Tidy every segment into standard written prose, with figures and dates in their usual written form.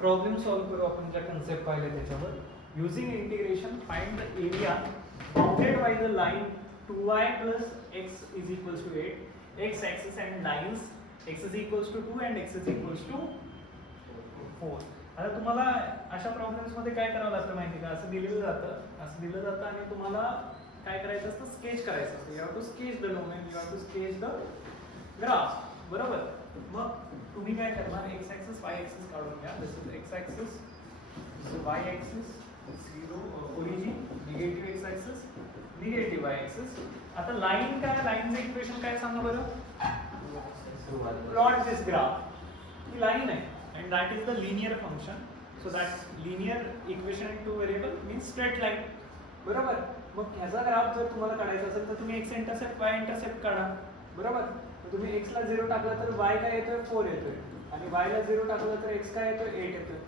Problem solve करू आपण ज्या कन्सेप्ट पाहिले त्याच्यावर. Using integration find the area bounded by the line 2y plus x is equals to 8, x axis and lines x is equals to 2 and x is equals to 4. आता तुम्हाला अशा problems मध्ये काय करावं लागतं माहिती का, असं दिलेलं जातं आणि तुम्हाला काय करायचं असतं, स्केच करायचं असतं. You have to sketch the domain, you have to sketch the graph. बरोबर. मग तुम्ही काय करणार, एक्स ऍक्सिस वाय ऍक्सिस काढून घ्या. This is x axis, y axis, 0 origin, negative x axis, negative y axis. आता लाईन काय, लाईनचं इक्वेशन काय सांगा बरं. Plot this graph. ही लाईन आहे and that is the linear function. So that linear equation in two variable means straight line. बरोबर. मग ह्याचा ग्राफ जर तुम्हाला काढायचा असेल तर तुम्ही x इंटरसेप्ट y इंटरसेप्ट काढा. बरोबर. तर तुम्ही x ला 0 टाकला तर y काय येतोय, 4 येतोय, आणि y ला 0 टाकला तर x काय येतोय, 8 येतोय.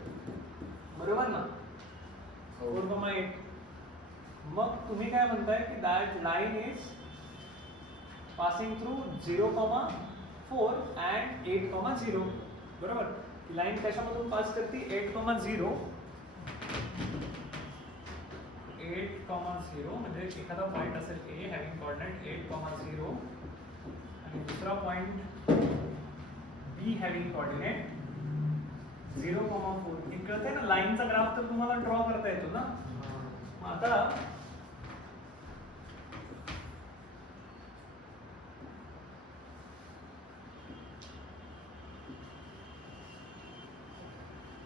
बरोबर ना. 4,8. मग तुम्ही काय म्हणताय की that line is passing through 0,4 and 8,0. बरोबर. लाइन कशामधून पास करती, 8,0. 8,0 म्हणजे एखादा पॉइंट असेल A हॅविंग कोऑर्डिनेट 8,0 आणि दुसरा पॉइंट B हॅविंग कोऑर्डिनेट 0,4. हे कळतंय ना. लाईनचा ग्राफ तर तुम्हाला ड्रॉ करता येतो ना. आता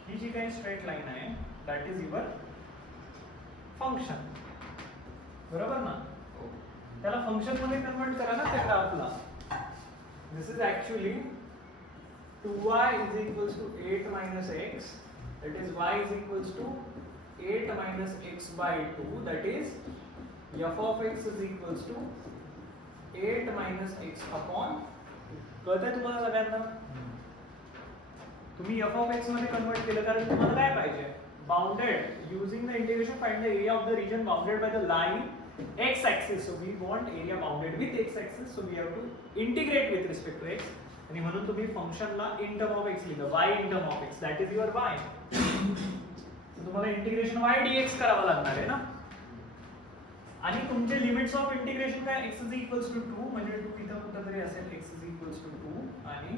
ही जी काही स्ट्रेट लाईन आहे दॅट इज युअर फंक्शन. बरोबर ना. त्याला फंक्शन मध्ये कन्वर्ट करा ना त्या ग्राफला. This is actually 2y is equals to 8 minus x, that is y is equals to 8 minus x by 2, that is f of x is equals to 8 minus x upon. कळतंय तुम्हाला सगळ्यांना. तुम्ही f of x मध्ये convert केलं कारण तुम्हाला काय पाहिजे, bounded using the integration find the area of the region bounded by the line x axis. So we want area bounded with x axis, so we have to integrate with respect to x. आणि म्हणून तुम्ही फंक्शनला in term of x लिहिलं, y in term of x, that is your y. तुम्हाला integration y dx करावं लागणार आहे ना. आणि तुमचे लिमिट्स ऑफ इंटिग्रेशन काय, x is equals to 2 म्हणजे 2 इथं कुठेतरी असेल, x is equals to 2 आणि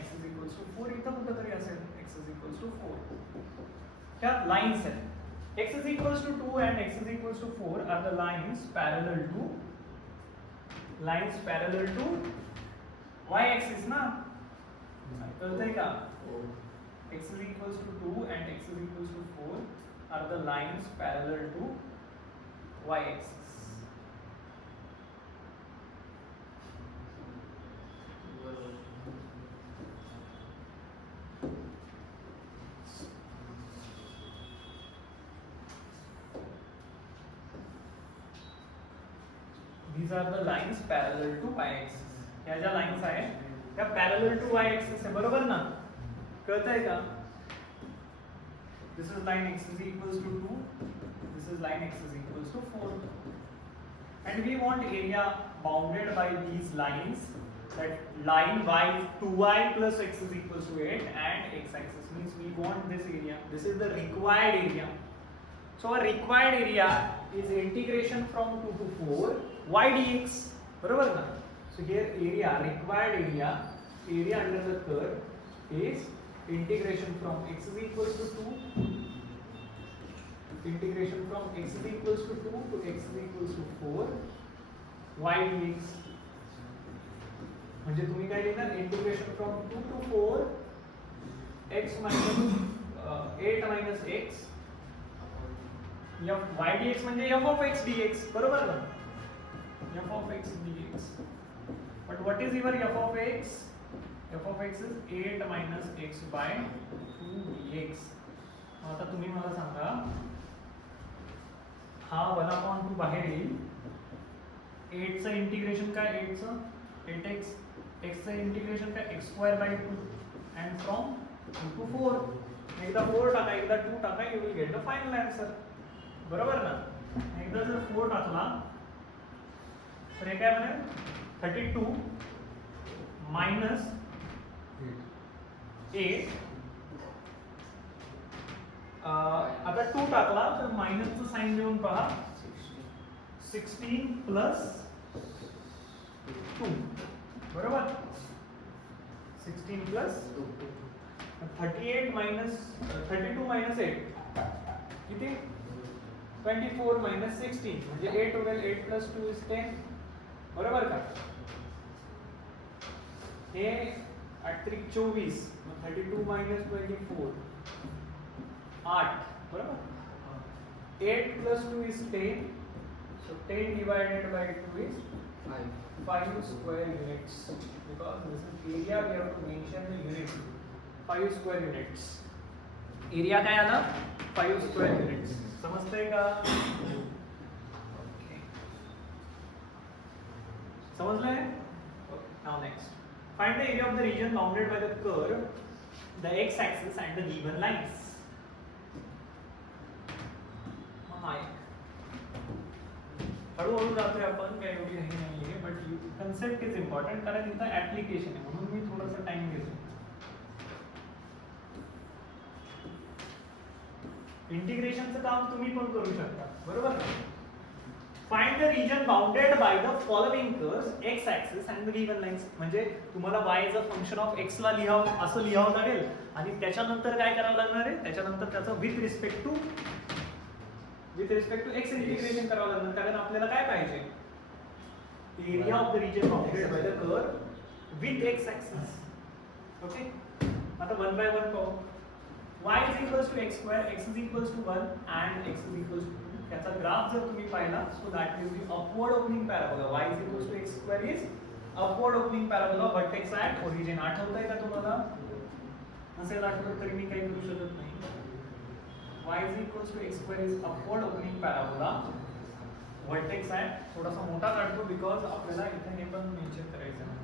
x is equals to 4 इथं कुठेतरी असेल, x is equals to 4. क्या लाइन्स हैं. x is equals to 2 and x is equals to 4 are the lines parallel to y axis ना. कळतंय का. x is equals to 2 and x is equals to 4 are the lines parallel to y axis. These are the lines parallel to y axis. ह्या ज्या lines आहेत त्या parallel to y axis आहे. बरोबर ना. कळतंय का. This is line x is equals to 2. This is line x is equals to 4. And we want area bounded by these lines. That line y 2y plus x is equals to 8 and x axis means we want this area. This is the required area. So our required area is integration from 2 to 4 y dx. बरोबर ना. So here area, required area under the curve is integration from x is equals to 2, integration from x is equals to 2 to x is equals to 4 y dx. म्हणजे तुम्ही काय लिहिणार, integration from 2 to 4 x minus 8 minus x f y dx म्हणजे f of x dx. बरोबर ना. f of x dx. But what is your f of x? f of x is 8 minus x by 2 dx. आता तुम्ही मला सांगा, हा 1/2 बाहेर येईल. 8 चं इंटिग्रेशन काय, 8 चं 8x, x चं इंटिग्रेशन काय, x square by 2 and from 2 to 4. एकदा 4 टाका, एकदा 2 टाका, you will get the final answer. बरोबर ना. एकदा जर 4 टाकला तर हे काय बनेल, 32 minus 8 आता 2 टाकला तर मायनसचं साइन देऊन पहा 16 प्लस 2 बरोबर 16 प्लस 38 मायनस 32 मायनस 8 किती 24 मायनस 16 म्हणजे 8 होईल 8 प्लस 2 इज 10 बरोबर का हे 8 त्रिक 24 32 मायनस 24 8 बरोबर 8 plus 2 is 10 so 10 divided by 2 is 5 square units because this is area we have to mention the unit 5 square units area काय आला 5 square units समजतंय का okay समजलंय now next find the area of the region bounded by the curve the x axis and the given lines हळूहळू जातोय आपण काय एवढी हे नाहीये बट कन्सेप्ट इज इम्पॉर्टंट कारण इथं ऍप्लिकेशन आहे म्हणून मी थोडासा टाइम घेतो इंटिग्रेशनचं काम तुम्ही पण करू शकता बरोबर find the region bounded by the following curves x axis and the given lines म्हणजे तुम्हाला y is a function of x ला लिहावं असं लिहावं लागेल आणि त्याच्यानंतर काय करावं लागणार आहे त्याच्यानंतर त्याचं with respect to x integration करावं लागणार कारण आपल्याला काय पाहिजे area of the region bounded by the curve with x axis okay आता 1 बाय 1 पाहू y is equals to x square x is equals to 1 and x is equals to 2 त्याचा graph जर तुम्ही पाहिला so that will be upward opening parabola y is equals to x square is upward opening parabola vertex at origin आठवतंय का तुम्हाला नसेल आठवत तरी मी काही करू शकत नाही y is equals to x square is upward opening parabola vertex आहे थोडासा मोठा काढतो बिकॉज आपल्याला इथे हे पण मेन्शन करायचं आहे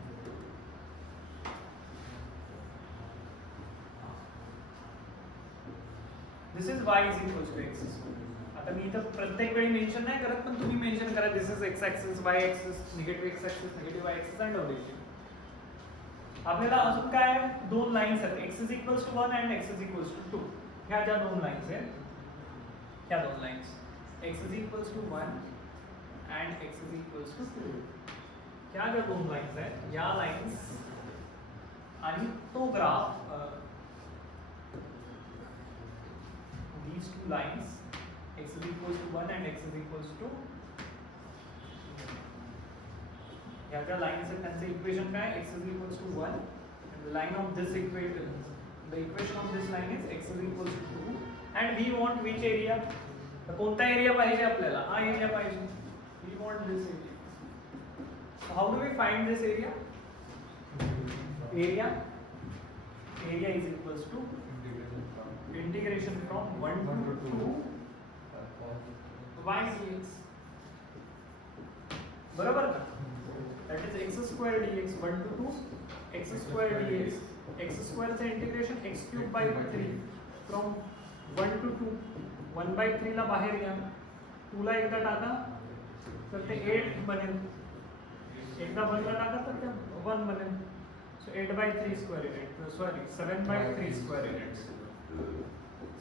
दिस is y is equals to x आता मी इथं प्रत्येक वेळी मेन्शन नाही करत पण तुम्ही मेन्शन करा this is x axis y axis negative x axis negative y axis and origin आपल्याला अजून काय दोन लाईन्स आहेत x is equals to 1 and x is equals to 2 ह्या ज्या दोन लाईन्स आहेत ह्या दोन lines x is equals to 1 and x is equals to 2 ह्या ज्या दोन लाईन्स आहेत या लाईन्स आणि तो graph these two lines x is equals to 1 and x is equals to ह्या ज्या लाईन्स आहेत त्यांचे इक्वेशन काय x is equals to 1 and the line of this equation the equation of this line is x is equals to 2 and we want which area तर कोणता area पाहिजे आपल्याला हा एरिया पाहिजे we want this area so how do we find this area is equals to integration from 1 to 2 y dx बरोबर का that is x square dx 1 to 2 x square dx x square चे integration x cube by 3 from 1 to 2 1 by 3 ला बाहेर या 2 ला एकदा टाका तर ते 8 बनेल एकदा 1 ला टाका तर ते 1 बनेल so 8 by 3 square unit sorry 7 by 3 square units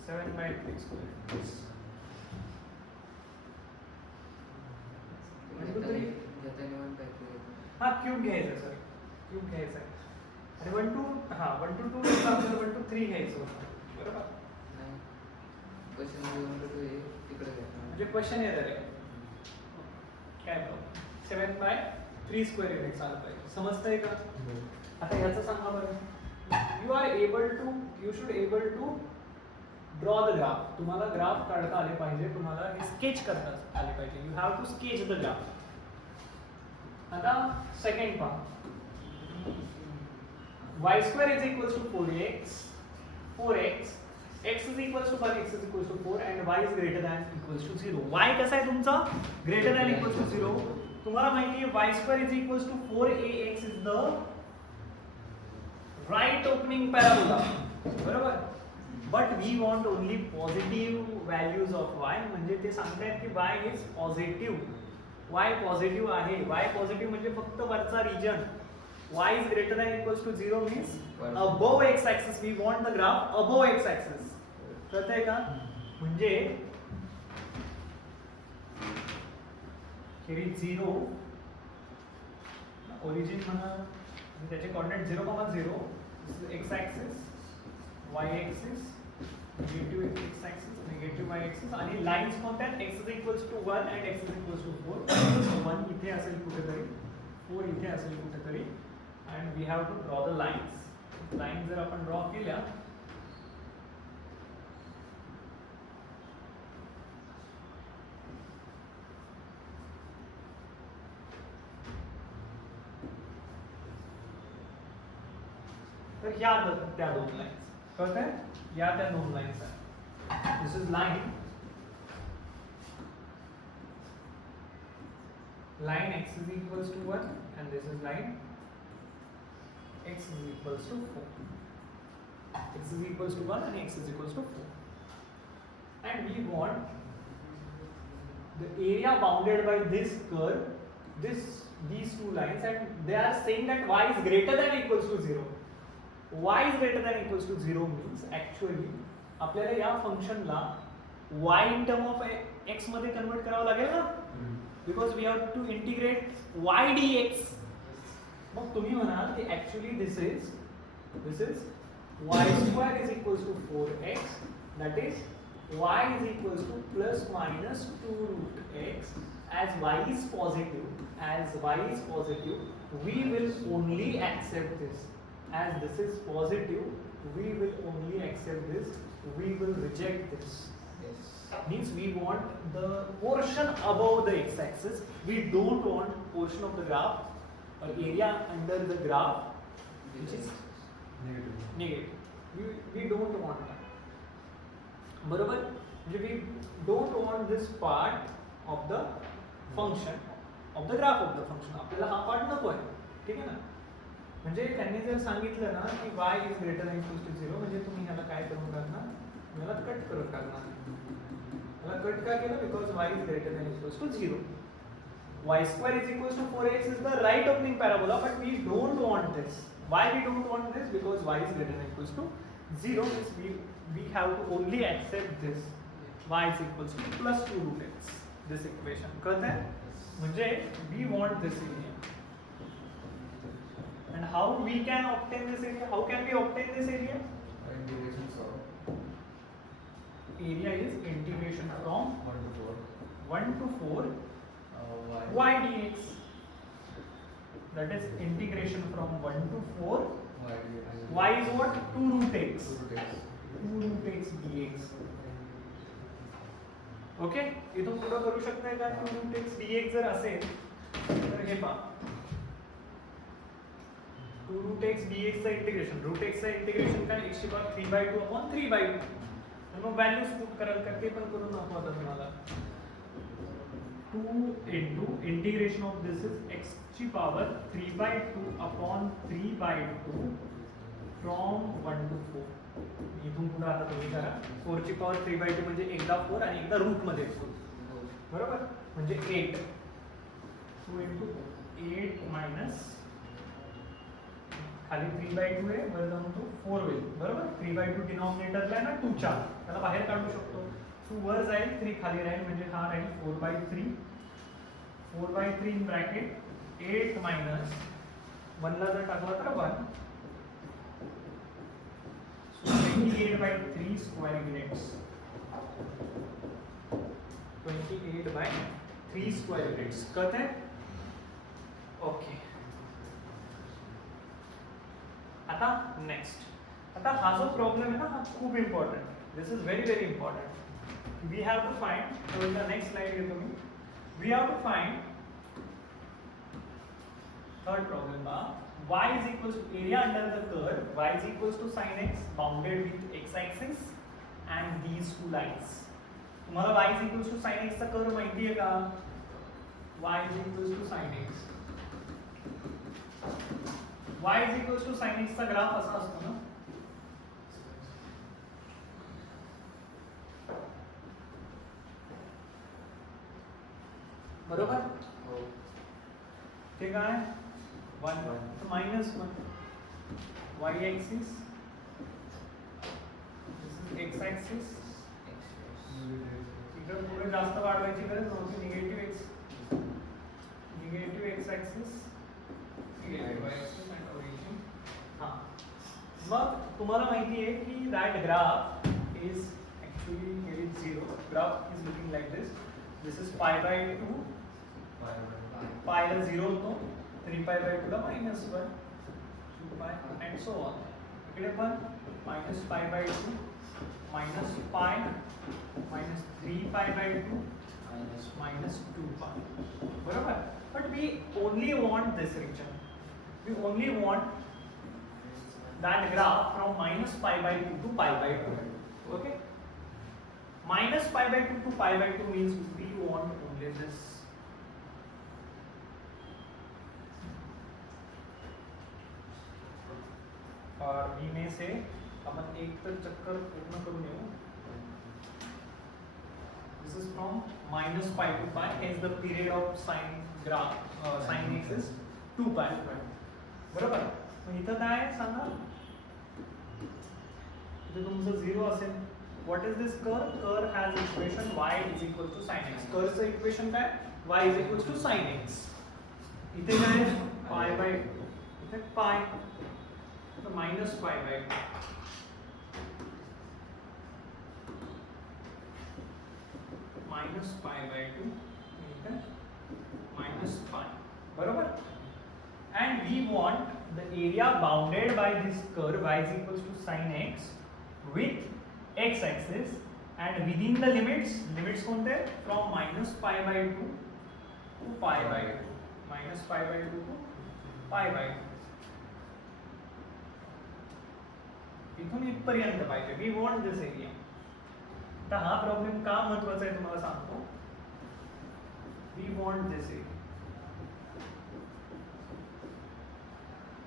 7 by 3 square units हा क्यूब घ्यायचा सर क्यूब घ्यायचा आणि 1 to 2 आपल्याला 1 to 3 घ्यायचं होतं बरोबर म्हणजे क्वेश्चन येणार आहे काय 7 by 3 स्क्वेअर युनिट्स आलं पाहिजे समजतंय का आता याचं सांगा बरं you should able to draw the graph तुम्हाला ग्राफ काढता आले पाहिजे तुम्हाला हे स्केच करता आले पाहिजे you have to sketch the graph आता सेकंड पहा y square is equals to 4x x is equals to 1 x is equals to 4 and y is greater than equals to 0 y कसा आहे तुमचा greater than equals to 0 तुम्हाला माहिती आहे y square is equals to 4ax is the right opening parabola बरोबर but we want only positive values of y म्हणजे ते सांगतायत की y is positive y positive आहे y पॉझिटिव्ह म्हणजे फक्त वरचा region y is greater than equals to 0 means above x axis we want the graph above x axis कळतंय का म्हणजे हे 0 ओरिजिन म्हणा त्याचे coordinate 0,0 x axis y axis negative x axis negative y axis आणि लाईन्स कोणत्या x is equals to 1 and x is equals to 4 1 इथे असेल कुठेतरी 4 इथे असेल कुठेतरी and we have to draw the lines line जर आपण ड्रॉ केल्या तर ह्या त्या दोन लाईन्स कळतंय या त्या दोन लाईन्स आहेत this is line x is equals to 1 and this is line x is equals to 4 x is equals to 1 and x is equals to 4 and we want the area bounded by this curve these two lines and they are saying that y is greater than or equals to 0 y is greater than or equals to 0 means actually आपल्याला या फंक्शनला y in term of x मध्ये convert करावं लागेल ना because we have to integrate y dx मग तुम्ही म्हणाल की actually this is y square is equals to 4x that is y is equals to plus minus 2 root x as y is positive we will only accept this as this is positive we will only accept this we will reject this means we want the portion above the x-axis we don't want portion of the graph or area under the graph which is negative we don't want that बरोबर म्हणजे we don't want this part of the function of the graph of the function आपल्याला हा part नको आहे ठीक आहे ना म्हणजे त्यांनी जर सांगितलं ना की y is greater than equals to 0 म्हणजे तुम्ही ह्याला काय करून टाकणार ह्याला कट करून टाकणार ह्याला कट का केलं because y is greater than equals to 0 y square is equals to 4x is the right opening parabola but we don't want this why we don't want this because y is greater than equals to 0 means we have to only accept this y is equals to plus 2 root x this equation कळतंय म्हणजे we want this area and how we can obtain this area how can we obtain this area integration solve area is integration from 1 to 4 y dx that is integration from 1 to 4 y is what 2 root x 2 root x dx okay इथून पुढे करू शकताय का 2 root x dx जर असेल तर हे पहा 2 root x dx चा इंटिग्रेशन रूट x चा इंटिग्रेशन काय x ची पॉवर 3/2 अपॉन 3/2 तर मग व्हॅल्यूज पुट कराल का ते पण करून दाखवतो तुम्हाला 2 into integration of this is x ची पॉवर 3/2 upon 3/2 from 1 to 4 इथून पुढे आता तुम्ही करा 4 ची पॉवर 3/2 म्हणजे एकदा 4 आणि एकदा रूट मध्ये 4 बरोबर म्हणजे 8 2 into 8 minus खाली 3/2 आहे वर जाऊन तो 4 होईल बरोबर 3/2 डिनॉमिनेटरला आहे ना 2 च्या त्याला बाहेर काढू शकतो 2 वर जाईल 3 खाली राहील म्हणजे हा राहील 4/3 4/3 इन ब्रॅकेट 8 minus 1 ला जर टाकला तर 1 28/3 square units 28/3 square units कळत आहे ओके आता नेक्स्ट आता हा जो प्रॉब्लेम आहे ना हा खूप important this is very important we have to find the next slide घेतो मी we have to find third problem बा y is equals to area under the curve y is equals to sin x bounded with x axis and these two lines तुम्हाला y is equals to sin x चा curve माहिती आहे का y is equals to sin x y is equals to sin x चा graph असा असतो ना बरोबर ते काय 1 so minus 1 y axis this is x axis जास्त वाढवायची गरज नव्हती. Negative x axis, negative y axis and origin. हां, मग तुम्हाला माहिती आहे की that graph is actually here is 0. Graph is looking like this. This is पाय बाय 2, पायला 0 होतो, 3 पाय बाय 2 ला -1, 2 पाय अँड सो ऑन. इकडे पण -पाय बाय 2, -पाय, -3 पाय बाय 2, -2 पाय. बरोबर. But we only want this region. We only want that graph from -pi by 2 to pi by 2. Okay? -Pi by 2 to pi by 2 means we want only this. और we may say अपन एक तर चक्कर पूर्ण करून येऊ. This is from -पाय to पाय. Hence the period of sine graph sin x is 2 pi. बरोबर. मग इथं काय आहे सांगा. इथे तुमचं 0 असेल. What is this curve? Curve has equation y is equal to sin x. Curveचं इक्वेशन काय? y is equal to sin x. इथे काय आहे? पाय बाय, इथे पाय, तर -पाय बाय 2. -पाय बाय 2, इथे -पाय. बरोबर. And we want the area bounded by this curve y is equals to sin x with x axis and within the limits कोणते? From -पाय by 2 to पाय by 2. -पाय by 2 to पाय by 2. इथून इथपर्यंत पाहिजे. We want this area. आता हा प्रॉब्लेम का महत्वाचा आहे तुम्हाला सांगतो. We want this area.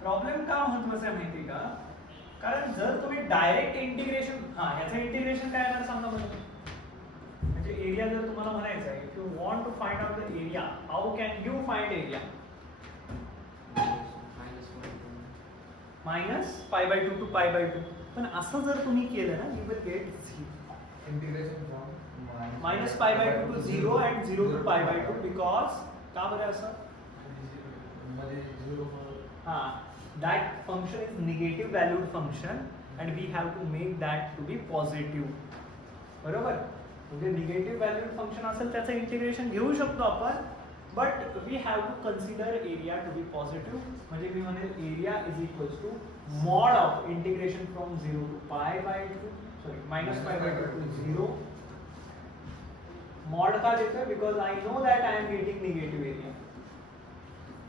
Problem का महत्वाचा आहे माहिती का? कारण जर तुम्ही डायरेक्ट इंटिग्रेशन, याचं इंटिग्रेशन काय आहे सांगा बरं. म्हणजे एरिया जर तुम्हाला म्हणायचं आहे, if you want to find out the area, how can you find area? -Pi by 2 to pi by 2. पण असं जर तुम्ही केलं ना, you will get integration from -pi by 2 to 0 and 0 to pi by 2. Because का बरं असं? मध्ये 0 that function is negative valued function and we have to make that to be positive. बरोबर. म्हणजे निगेटिव्ह व्हॅल्यूड फंक्शन असेल त्याचं integration घेऊ शकतो आपण, but we have to consider area to be positive. म्हणजे मी म्हणेल area is equals to mod of integration from 0 to pi by 2, sorry -pi by 2 to 0. Mod का देतोय? Because I know that I am getting negative area.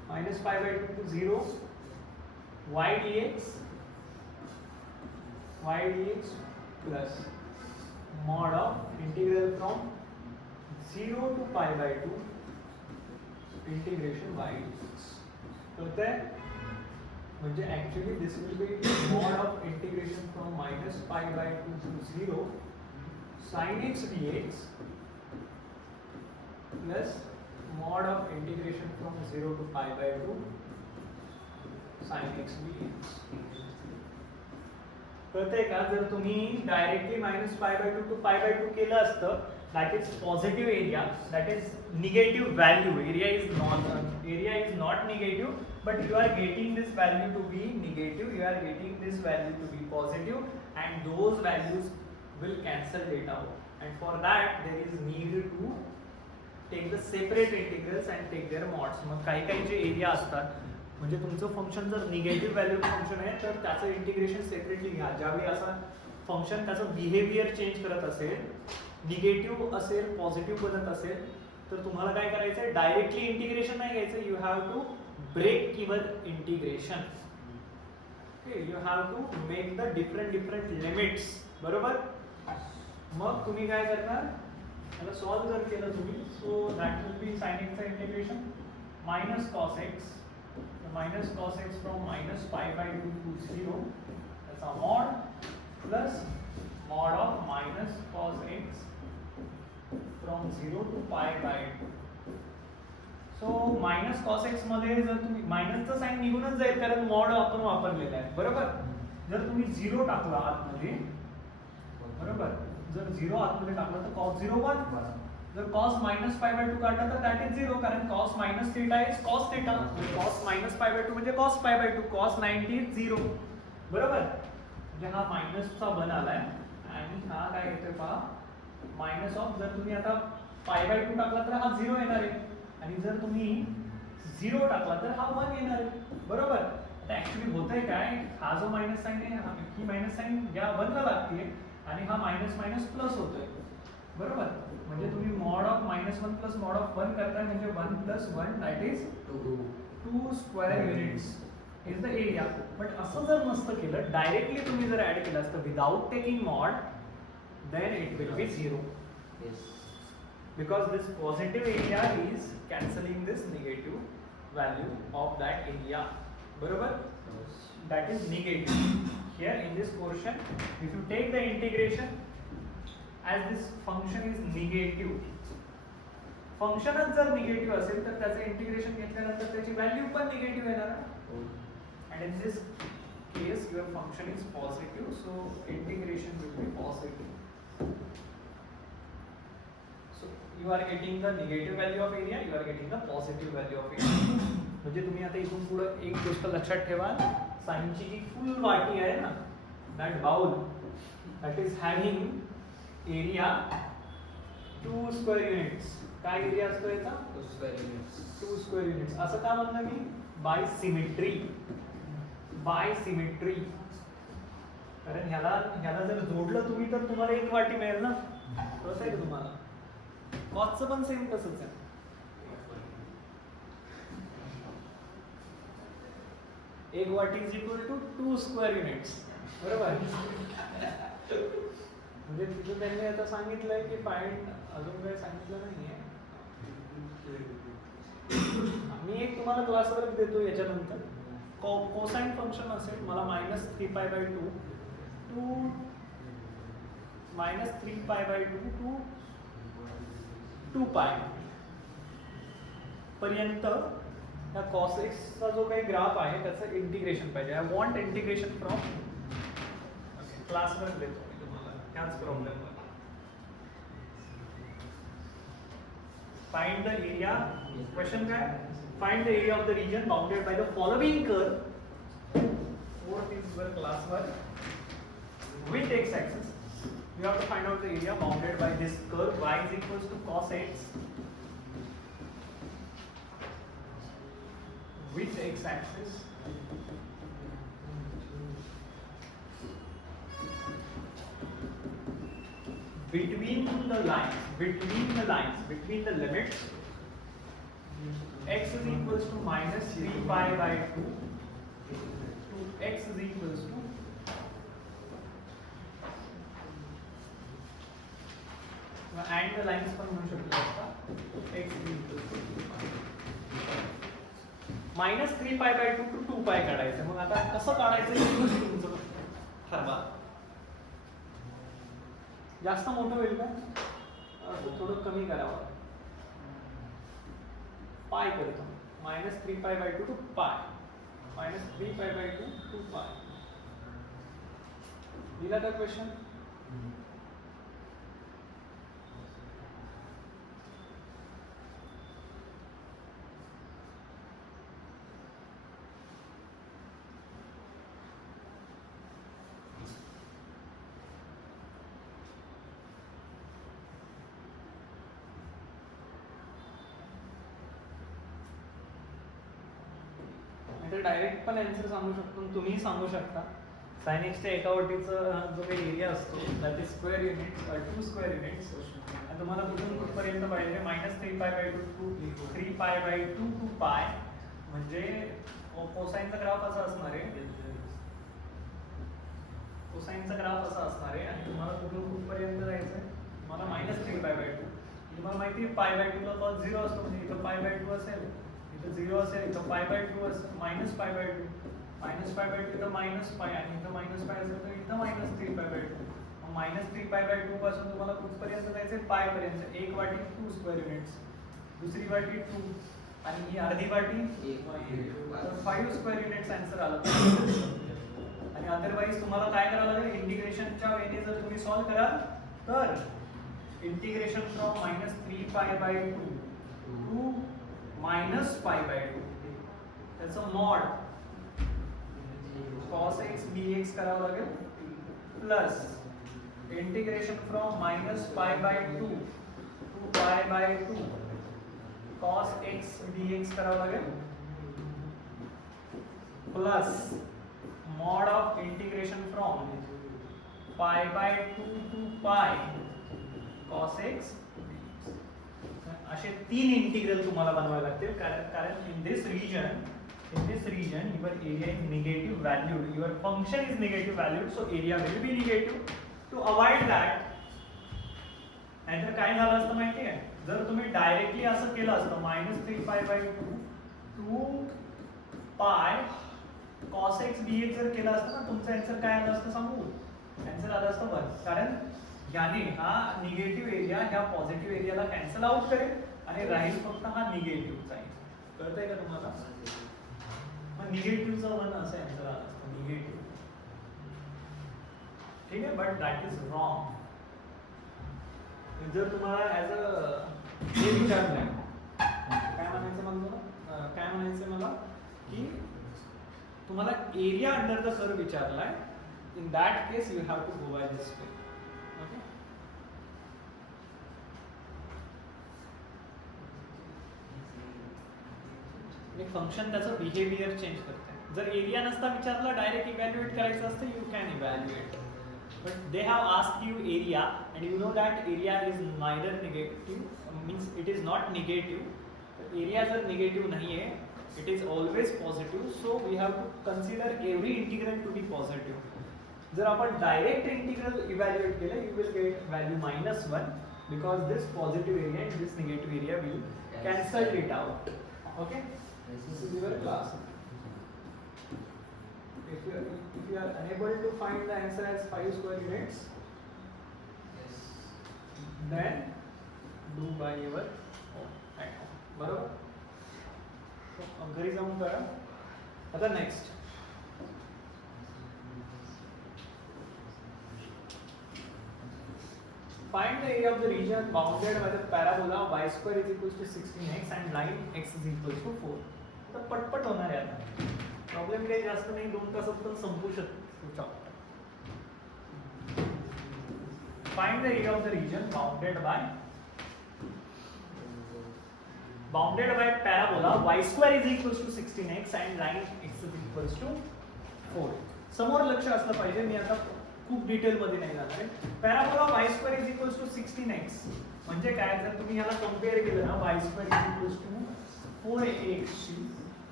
-Pi by 2 to 0 y dx plus mod of integral from 0 to पाय by 2 integration y dx. कळतंय? म्हणजे actually this will be mod of integration from -पाय by 2 to 0 sin x dx plus mod of integration from 0 to पाय by 2 sin x dx. कळतंय का? जर तुम्ही directly -पाय बाय 2 to पाय बाय 2 केलं असतं, that is positive area, that is negative value. Area is not negative, but you are getting this value to be negative, you are getting this value to be positive, and those values will cancel it out. And for that there is need to take the separate integrals and take their mods. मग काही जे area असतात, म्हणजे तुमचं function जर negative value function आहे तर त्याचं इंटिग्रेशन सेपरेटली घ्या. ज्यावेळी असं फंक्शन त्याचं बिहेवियर चेंज करत असेल, निगेटिव्ह असेल, पॉझिटिव्ह बनत असेल, तर तुम्हाला काय करायचं आहे? डायरेक्टली इंटिग्रेशन नाही घ्यायचं. You have to break your integration. Okay, you have to make the different limits. बरोबर. मग तुम्ही काय करणार? त्याला सॉल्व्ह जर केलं तुम्ही, so that will B sin x चं integration -cos x. -cos x from -पाय by 2 to 0, that's a mod, plus mod of -cos x from 0 to पाय by 2. सो -cos x मध्ये जर तुम्ही मायनसचं साइन निघूनच जाईल, कारण मॉड आपण वापरलेला आहे. बरोबर. जर तुम्ही 0 टाकला आतमध्ये, बरोबर, जर 0 आतमध्ये टाकला तर cos 0 1, जर cos minus pi by 2 काढला तर that is 0 कारण cos minus theta is cos theta. cos minus pi by 2 म्हणजे cos pi by 2. cos 90 is 0. बरोबर? म्हणजे हा मायनसचा वन आलाय आणि हा काय येतोय पहा मायनस ऑफ जर तुम्ही आता pi by 2 टाकला तर हा 0 येणार आहे आणि जर तुम्ही 0 टाकला तर हा 1 येणार आहे. बरोबर? आता ऍक्च्युली होतंय काय हा जो मायनस साइन आहे ही मायनस साइन या 1 ला लागते आणि हा मायनस मायनस प्लस होतोय. बरोबर? म्हणजे तुम्ही mod of -1 plus mod of 1 करताय म्हणजे 1 plus 1 that is 2 square units is the area. But असं जर नसतं केलं डायरेक्टली तुम्ही जर ऍड केलं असतं without taking mod then it will be 0 because this positive area is cancelling this negative value of that area. बरोबर? That is negative. Here in this portion if you take the integration as this function is negative, फंक्शनच जर negative असेल तर त्याचं integration घेतल्यानंतर त्याची value पण negative येणार. and in this case your function is positive so integration will be positive. so you are getting the negative value of area, you are getting the positive value of area. म्हणजे तुम्ही आता इथून पुढे एक गोष्ट लक्षात ठेवा साइनची जी फुल वाटी आहे ना that bowl that is having area 2 square units. काय एरिया असतो याचा 2 square units. असं का म्हणलं मी बाय सिमेट्री कारण ह्याला जर जोडलं तुम्ही तर तुम्हाला एक वाटी मिळेल ना. कसं आहे तुम्हाला कॉसचं पण सेम तसंच आहे. एक वाटी is equal to 2 square units. बरोबर? म्हणजे तिथं त्यांनी आता सांगितलंय की फाइंड अजून काही सांगितलं नाहीये. मी एक तुम्हाला क्लासवर देतो याच्यानंतर कोसाइन फंक्शन असेल मला -3 पाय बाय 2 टू -3 पाय बाय 2 टू 2 पाय पर्यंत या cos x चा जो काही ग्राफ आहे त्याचं इंटिग्रेशन पाहिजे. आय वॉन्ट इंटिग्रेशन फ्रॉम क्लासवर देतो मी तुम्हाला त्याच प्रॉब्लेम वर. Find the area. क्वेश्चन काय find the area of the region bounded by the following curve. Fourth is वर क्लासवर with x axis you have to find out the area bounded by this curve y is equals to cos x with x axis between the limits x is equals to -3 pi by 2 to x is equals to and the lines पण म्हणू शकतो आता x is equals to -3 pi by 2 to 2 pi काढायचं. मग आता कसं काढायचं हे तुमचं ठरवा. जास्त मोठं होईल का थोडं कमी करावं. पाय करतो -3 pi by 2 to pi -3 pi by 2 to pi. दिला का क्वेश्चन? डायरेक्ट पण आन्सर सांगू शकतो तुम्ही सांगू शकता. sin x च्या एका वाटीचा जो काही एरिया असतो that is square units 2 square units. आणि तुम्हाला कुठून कुठपर्यंत पाहिजे -3 pi by 2 to 3 pi by 2 to pi. म्हणजे कोसाइनचा ग्राफ असा असणार आहे. कोसाइनचा ग्राफ असा असणार आहे आणि तुम्हाला कुठून कुठपर्यंत जायचं मला -3 pi by 2. तुम्हाला माहिती आहे pi by 2 ला cos 0 असतो म्हणजे इथं pi by 2 असेल इथं 0 असेल इथं pi by 2 असेल -pi by 2 -pi by 2 इथं -pi आणि इथं -pi असेल तर इथं -3 pi by 2. मग -3 pi by 2 पासून तुम्हाला कुठपर्यंत जायचंय pi पर्यंत. एक वाटी 2 स्क्वेअर युनिट्स दुसरी वाटी 2 आणि ही अर्धी वाटी 5 स्क्वेअर युनिट्स आन्सर आला. आणि अदरवाइज तुम्हाला काय करावं लागेल इंटिग्रेशनच्या वेने जर तुम्ही सॉल्व्ह कराल तर इंटिग्रेशन फ्रॉम -3π/2 टू -π/2 त्याचं मॉड cos x dx करावं लागेल plus integration from -π/2 to π/2 cos x dx करावं लागेल plus mod of integration from π/2 to π cos x असे तीन इंटिग्रल तुम्हाला बनवावे लागतील कारण in this region your area is negative valued, your function is negative valued, so area will be negative. To avoid that, नाहीतर काय झालं असतं माहिती आहे, जर तुम्ही डायरेक्टली असं केलं असतं -3π/2 टू पाय cos x dx जर केलं असतं ना, तुमचं आन्सर काय आलं असतं सांगू? आन्सर आलं असतं 1, कारण याने हा निगेटिव्ह एरिया ह्या पॉझिटिव्ह एरियाला कॅन्सल आउट करेल आणि राहील फक्त हा निगेटिव्ह साइन. कळतंय का तुम्हाला? मग निगेटिव्हचा 1 असं आन्सर आलं असतं निगेटिव्ह. ठीक आहे, बट दॅट इज रॉंग. जर तुम्हाला ॲज अ हे विचारलंय, काय म्हणायचं मला की तुम्हाला एरिया अंडर द कर्व विचारलाय, in that case you have to go by this way. Okay, मी फंक्शन त्याचं बिहेवियर चेंज करते. जर एरिया नसता विचारला, डायरेक्ट इव्हॅल्युएट करायचं असतं, you can evaluate. But they have asked you area, and you know that area is neither negative, means it is not negative. Area जर negative नहीं है, it is always positive. So we have to consider every integral to be positive. जर आपण direct integral evaluate केले, you will get value -1 because this positive area and this negative area will cancel it out. Okay, this is your class. If you are unable to find the answer as 5 square units, then do by your own at home. बरोबर? So घरी जाऊन करा. आता next. Find the area of the region bounded by the parabola y square is equals to 16x and line x is equals to 4. तर पटपट होणार आहे आता. प्रॉब्लेम काही जास्त नाही, 2 तासात पण संपू शकतो chapter. Find the area of the region bounded by parabola y square is equals to 16x and line x is equals to 4. समोर लक्ष असलं पाहिजे, मी आता खूप डिटेल मध्ये नाही जाणार आहे. Parabola y square is equals to 16x म्हणजे काय? जर तुम्ही याला कंपेअर केलं ना, y square is equals to 4ax ची,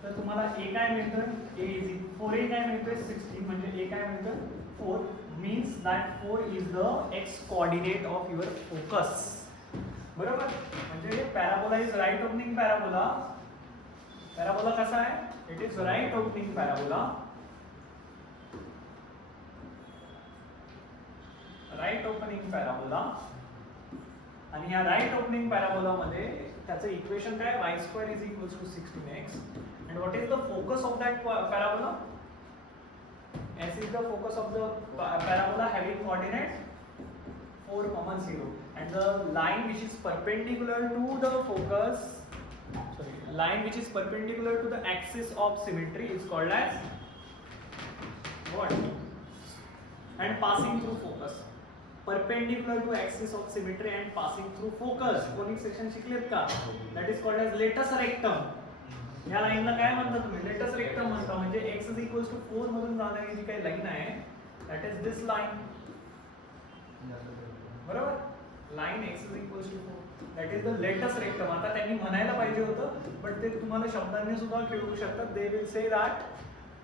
तर तुम्हाला a काय मिळतं? a इज 4a काय मिळतं? 16 म्हणजे a काय मिळतं? 4. Means that 4 is the x coordinate of your focus. बरोबर? म्हणजे parabola is right opening parabola. Parabola कसा आहे? It is right opening parabola. Right opening parabola. आणि ह्या राईट ओपनिंग पॅराबोला मध्ये त्याचं इक्वेशन काय? y square is equals to 16x. And what is the focus of that parabola? S is the focus of the parabola having coordinate 4, 0. And the line which is perpendicular to the focus, line which is perpendicular to the axis of symmetry is called as what? And passing through focus. Perpendicular to axis of symmetry and passing through focus. कोणी section शिकलेत का? That is called as latus rectum. या लाईनला काय म्हणता तुम्ही? Let's rectum म्हणता. म्हणजे x is equals to 4 मधून जाणारी जी काही लाईन आहे, that is this line. बरोबर? Line x is equals to 4, that is the latus rectum. आता त्यांनी म्हणायला पाहिजे होतं, पण ते तुम्हाला शब्दांनी सुद्धा खेळू शकतात. They will say that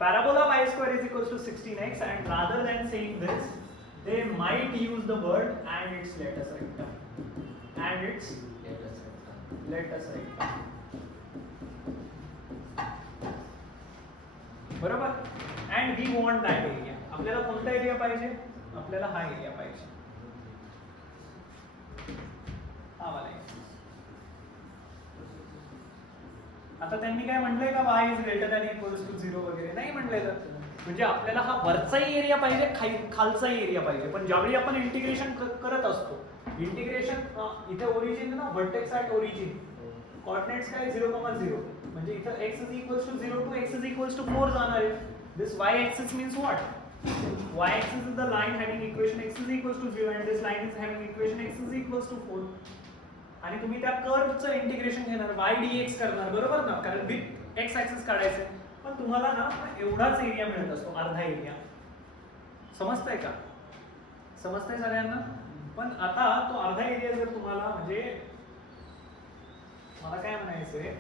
parabola y square is equals to 16x, and rather than saying this, they might use the word and its latus rectum. And its latus rectum. बरोबर? And we want that area. आपल्याला कोणता area पाहिजे? आपल्याला हा area पाहिजे, हा वाला area. आता त्यांनी काय म्हटलंय का y इज ग्रेटर दॅन इक्वल्स टू 0 वगैरे नाही म्हटलेलं. म्हणजे आपल्याला हा वरचाही एरिया पाहिजे, खालचाही एरिया पाहिजे. पण ज्यावेळी आपण इंटिग्रेशन करत असतो, इंटिग्रेशन इथे ओरिजिन ना व्हर्टेक्स ॲट ओरिजिन कोऑर्डिनेट्स काय 0,0 म्हणजे इथं x is equals to 0 to x is equals to 4 जाणार आहे. This y axis means what? Y axis is the line having equation x is equals to 0 and this line is having equation x is equals to 4. आणि तुम्ही त्या कर्वचं integration घेणार y dx करणार बरोबर ना, कारण विथ x ऍक्सिस काढायचं. पण तुम्हाला ना एवढाच एरिया मिळत असतो, अर्धा एरिया. समजतंय का? समजतंय सगळ्यांना? पण आता तो अर्धा एरिया जर तुम्हाला म्हणजे मला काय म्हणायचंय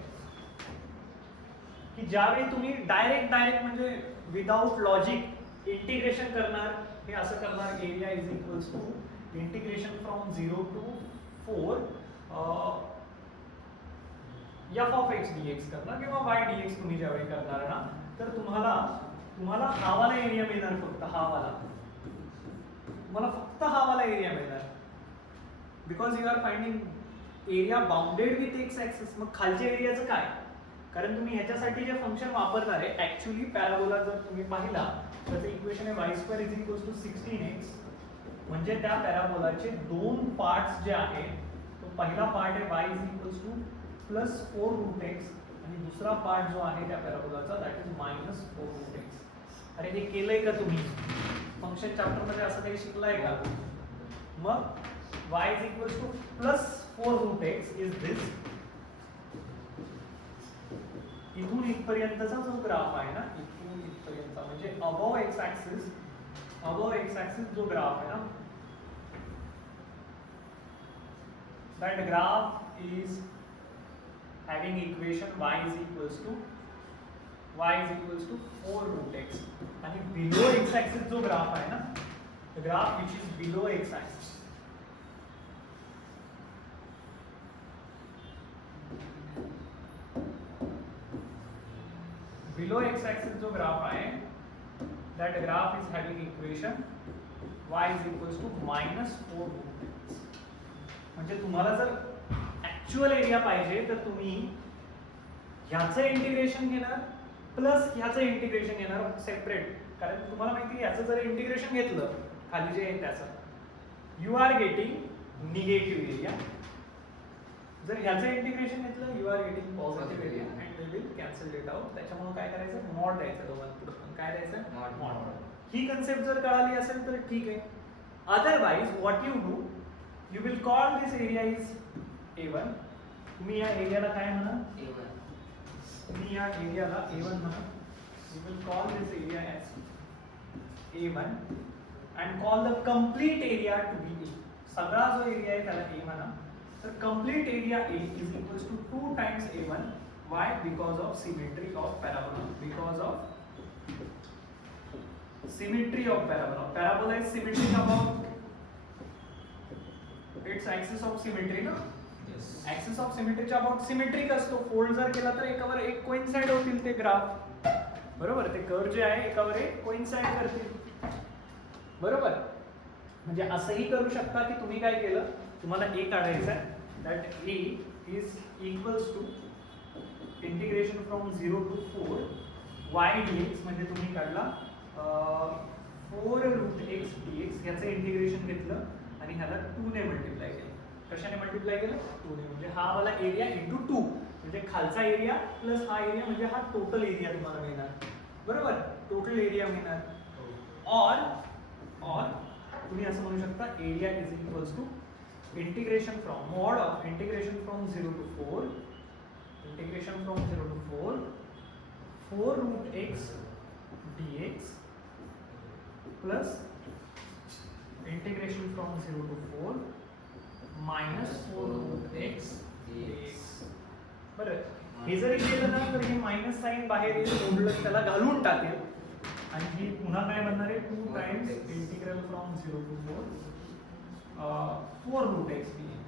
की ज्यावेळी तुम्ही डायरेक्ट म्हणजे विदाउट लॉजिक इंटिग्रेशन करणार, हे असं करणार area is equals to integration from 0 to 4 f of x dx करणार किंवा y dx तुम्ही ज्यावेळी करणार ना, तर तुम्हाला हा वाला एरिया मिळणार, फक्त हा वाला. तुम्हाला फक्त हा वाला एरिया मिळणार because you are finding area bounded with x axis. मग खालच्या एरियाचं काय? कारण तुम्ही ह्याच्यासाठी जे फंक्शन वापरणार आहे ऍक्च्युअली पॅराबोला जर तुम्ही पाहिला त्याचं इक्वेशन आहे y² is equals to 16x. म्हणजे त्या पॅराबोलाचे दोन पार्ट्स जे आहेत, तो पहिला पार्ट आहे y is equals to +4 root x आणि दुसरा पार्ट जो आहे त्या पॅराबोलाचा दॅट इज -4 रूट x. अरे हे केलंय का तुम्ही? फंक्शन चॅप्टर मध्ये असं काही शिकलाय का? मग y is equals to +4 root x is this. इथून इथपर्यंतचा जो ग्राफ आहे ना, इथून इथपर्यंत म्हणजे अबव एक्स ऍक्सिस जो ग्राफ आहे ना, that graph is having equation y is equals to 4 root x. आणि below x axis जो ग्राफ आहे ना, the graph which is below x axis, below x axis जो ग्राफ आहे, that graph is having equation y is equals to -4 root x. म्हणजे तुम्हाला जर actual area पाहिजे तर तुम्ही ह्याचं इंटिग्रेशन घेणार प्लस ह्याचं इंटिग्रेशन घेणार सेपरेट. कारण तुम्हाला माहिती आहे ह्याचं जर इंटिग्रेशन घेतलं खाली जे आहे त्याचं, you are getting negative area. जर ह्याचं इंटिग्रेशन घेतलं you are getting positive area and we will cancel it out. त्याच्यामुळे काय करायचं, मॉड द्यायचं दोघांपुढे. काय द्यायचं? मॉड. ही कन्सेप्ट जर कळाली असेल तर ठीक आहे. Otherwise what you do, you will call this area is A1. तुम्ही या एरियाला काय म्हणा? A1. तुम्ही या एरियाला A1 म्हणा. You will call this area as A1 and call the complete area to be A. सगळा जो एरिया आहे त्याला A म्हणा. तर complete area A is equals to 2 times A1. Why? Because of symmetry of parabola. Because of symmetry of parabola. Parabola is symmetric about it's axis of symmetry ना. Axis of सिमेट्रीच्या about symmetric असतो. Fold जर केला तर एकावर एक coincide होतील ते graph, बरोबर. ते कर्व जे आहे एकावर एक कोइन्साइड करतील, बरोबर. म्हणजे असंही करू शकता की तुम्ही काय केलं, तुम्हाला ए काढायचं आहे, that A is equals to integration from 0 to 4 y dx. म्हणजे तुम्ही काढला 4 रूट x dx. याचं इंटिग्रेशन घेतलं आणि ह्याला 2 ने मल्टिप्लाय केलं. कशाने मल्टिप्लाय केलं? 2 ने. म्हणजे हा वाला एरिया इंटू 2 म्हणजे खालचा एरिया प्लस हा एरिया म्हणजे हा टोटल एरिया तुम्हाला मिळणार, बरोबर. टोटल एरिया मिळणार. और तुम्ही असं म्हणू शकता area is equals to integration from mod of integration from 0 to 4 integration from 0 to 4 root x dx plus integration from 0 to 4 -4 root x dx. बरं, हे जरी केलं ना तर हे मायनस साइन बाहेर येईल, मोडलं त्याला घालून टाकेल आणि ही पुन्हा काय बनणार आहे 2 times integral from 0 to 4 root x dx.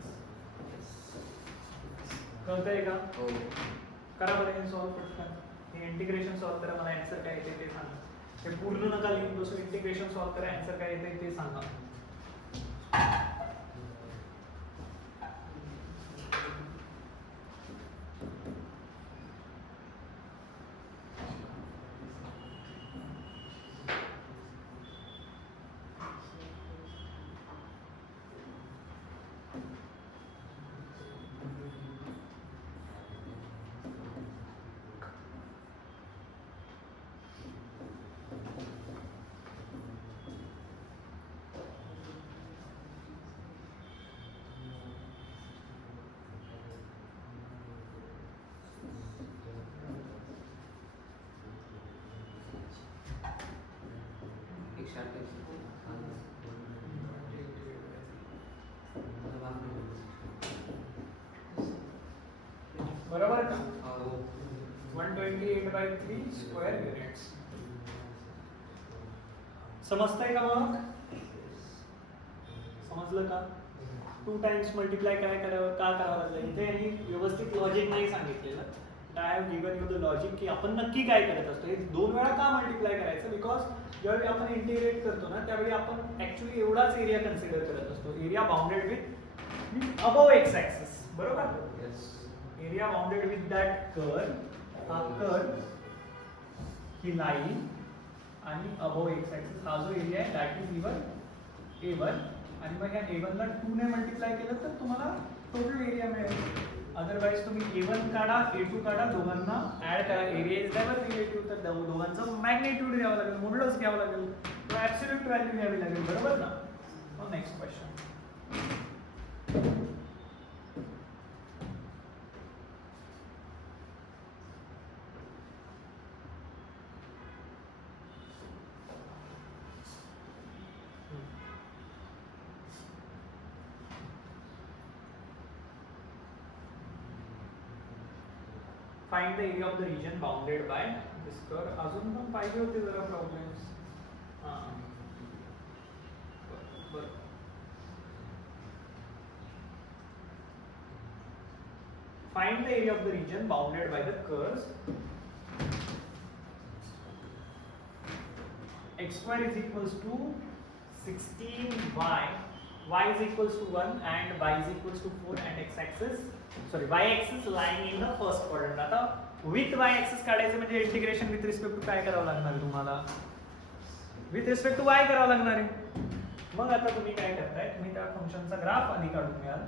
कळतंय का? हो. करा बरं हे सॉल्व पटकन. हे इंटिग्रेशन सॉल्व करा, मला आन्सर काय येते ते सांगा. हे पूर्ण नका लिहून बसू, इंटिग्रेशन सॉल्व करा, आन्सर काय येते ते सांगा. 28/3 स्क्वेअर युनिट्स. समजतंय का मग? समजलं का? 2 टाइम्स मल्टिप्लाय काय करावं, का करावं लागलं इथे यांनी व्यवस्थित लॉजिक नाही सांगितलेलं. I have given you the logic की आपण नक्की काय करत असतो. हे 2 वेळा का मल्टिप्लाय करायचं, बिकॉज ज्यावेळी आपण इंटिग्रेट करतो ना त्यावेळी आपण ऍक्च्युली एवढाच एरिया कन्सिडर करत असतो. Area bounded with above x axis, बरोबर? Area bounded with that curve, हा कर्व, ही लाईन आणि अबव एक्स ऍक्सिस हा जो एरिया आहे दॅट इज A1 आणि मग ह्या A1 ला 2 ने मल्टिप्लाय केलं तर तुम्हाला टोटल एरिया मिळेल. अदरवाइज तुम्ही A1 काढा, A2 काढा, दोघांना ऍड करा. एरिया इज नेवर रिलेटिव्ह, तर दोघांचं मॅग्निट्यूड घ्यावं लागेल, मोडुलस घ्यावं लागेल, ऍब्सोल्यूट व्हॅल्यू घ्यावी लागेल, बरोबर ना? मग next question. Find the area of the region bounded by this curve. अजून पण पाहिजे होते जरा प्रॉब्लेम्स. बरं. Find the area of the region bounded by the curves x square is equals to 16y, y is equals to 1 and y is equals to 4 and x axis, sorry, y axis lying in the first quadrant. आता with y axis काढायचं म्हणजे integration with respect to काय करावं लागणार आहे तुम्हाला? With respect to y करावं लागणार आहे. मग आता तुम्ही काय करताय, तुम्ही त्या फंक्शनचा ग्राफ आधी काढून घ्याल.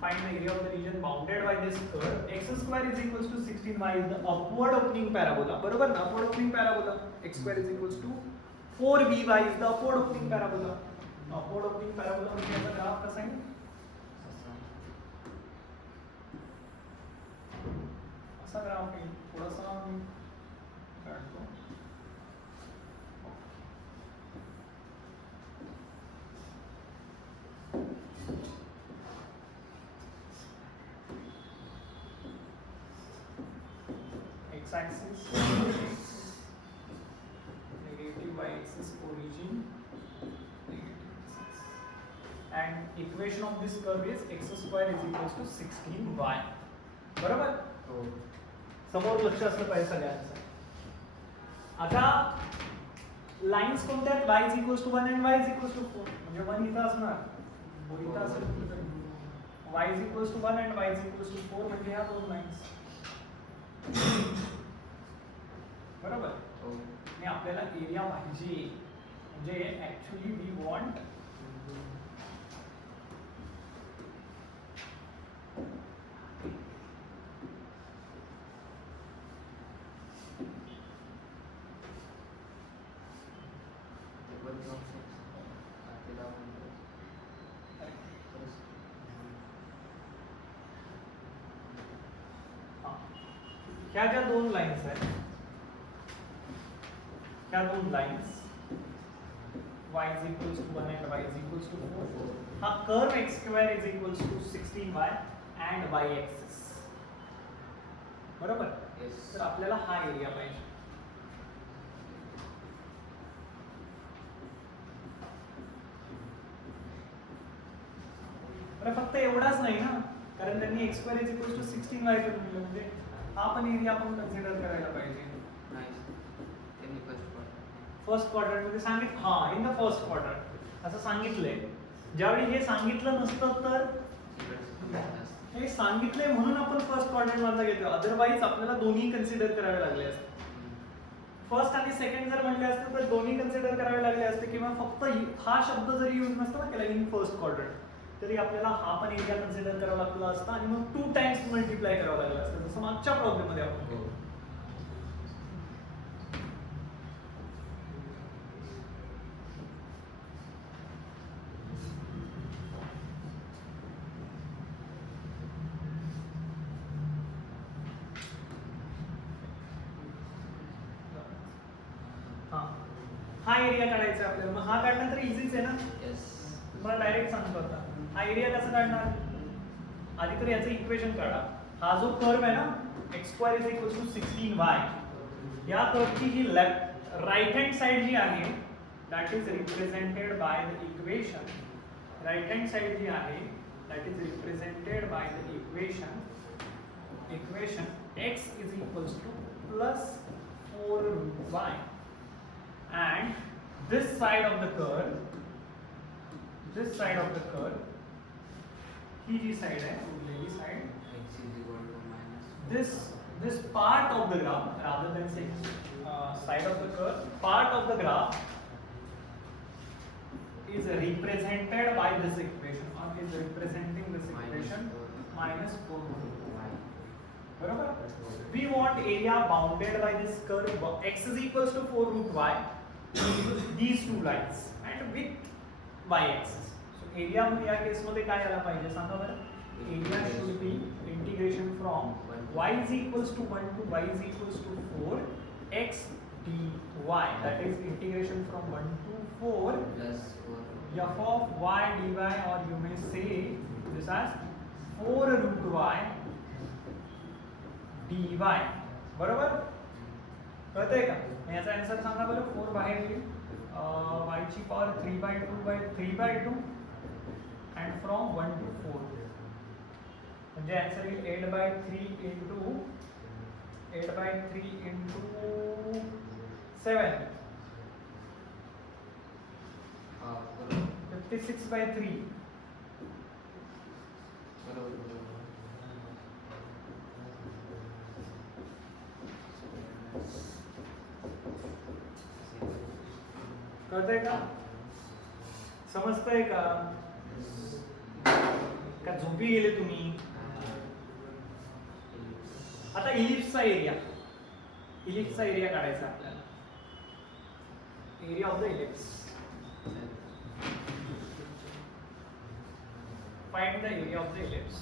Find the area of the region bounded by this curve. X square is equals to 16y is the upward opening parabola. बरोबर ना? Upward opening parabola. X square is equals to 4by is the upward opening parabola. Upward opening parabola म्हणजे याचा graph कसा आहे? असा graph आहे. थोडासा मी काढतो. X axis, negative y axis origin, negative x, and equation of this curve is x square is equals to 16y. बरोबर? समोर लक्ष असलं पाहिजे सगळ्यांचं. आता लाईन्स कोणत्या आहेत? y is equals to 1 and y is equals to 4. म्हणजे 1 इथं असणार, 4 इथं असेल. y is equals to 1 and y is equals to 4 म्हणजे ह्या दोन लाईन्स. बरोबर? आणि आपल्याला एरिया पाहिजे, म्हणजे ऍक्च्युली वी वॉन्ट ह्या ज्या दोन लाईन्स आहेत, ह्या दोन lines y is equals to 1 and y is equals to 4. हा curve x square is equals to 16y and y axis. बरोबर? तर आपल्याला हा एरिया पाहिजे. फक्त एवढाच नाही ना, कारण त्यांनी x square is equals to 16y करून दिलं, म्हणजे हा पण एरिया आपण कन्सिडर करायला पाहिजे. फर्स्ट क्वाड्रंट मध्ये सांगितलं, हा इन द फर्स्ट क्वाड्रंट असं सांगितलंय. ज्यावेळी हे सांगितलं नसतं तर हे सांगितलंय म्हणून आपण फर्स्ट क्वाड्रंट मधला घेतो, अदरवाईज आपल्याला दोन्ही कन्सिडर करावे लागले असते. फर्स्ट आणि सेकंड जर म्हटले असते तर दोन्ही कन्सिडर करावे लागले असते, किंवा फक्त हा शब्द जरी यूज नसता ना केला इन फर्स्ट क्वाड्रंट तरी आपल्याला हा पण एरिया कन्सिडर करावा लागला असता आणि मग 2 टाइम्स मल्टिप्लाय करावं लागलं असतं, जसं मागच्या प्रॉब्लेम मध्ये आपण केलं. हा एरिया काढायचा आपल्याला. मग हा काढला तर इझीच आहे ना. मला डायरेक्ट सांगतो आता हा एरिया कसं काढणार. आधी तर याचं इक्वेशन काढा. हा जो कर्व आहे ना x square is equal to 16y, या कर्वची जी लेफ्ट राइट हँड साइड जी आहे that is represented by the equation, right hand side जी आहे that is represented by the equation x is equals to plus 4y, and this side of the curve, ही जी side है उरलेली side, this part of the graph rather than say side of the curve, part of the graph is represented by this equation or is representing this equation minus 4y. बरोबर. We want area bounded by this curve x is equals to 4 root y, these two lines and with y axis. So area या केस मध्ये काय आला पाहिजे सांगा बरं. Area should be integration from y is equals to 1 to y is equals to 4 x dy, that is integration from 1 to 4 plus 4 f of y dy, or you may say this as 4 root y dy. बरोबर कळतंय का. याचा answer सांगा बरं. 4 बाहेर येईल, y ची power 3/2 and from 1 to 4 म्हणजे आन्सर येईल 8/3 into 7 56/3. कळतंय का, समजतंय का, का झोपी गेले तुम्ही. आता इलिप्सचा एरिया काढायचा आपल्याला. Area of the ellipse, find the area of the ellipse.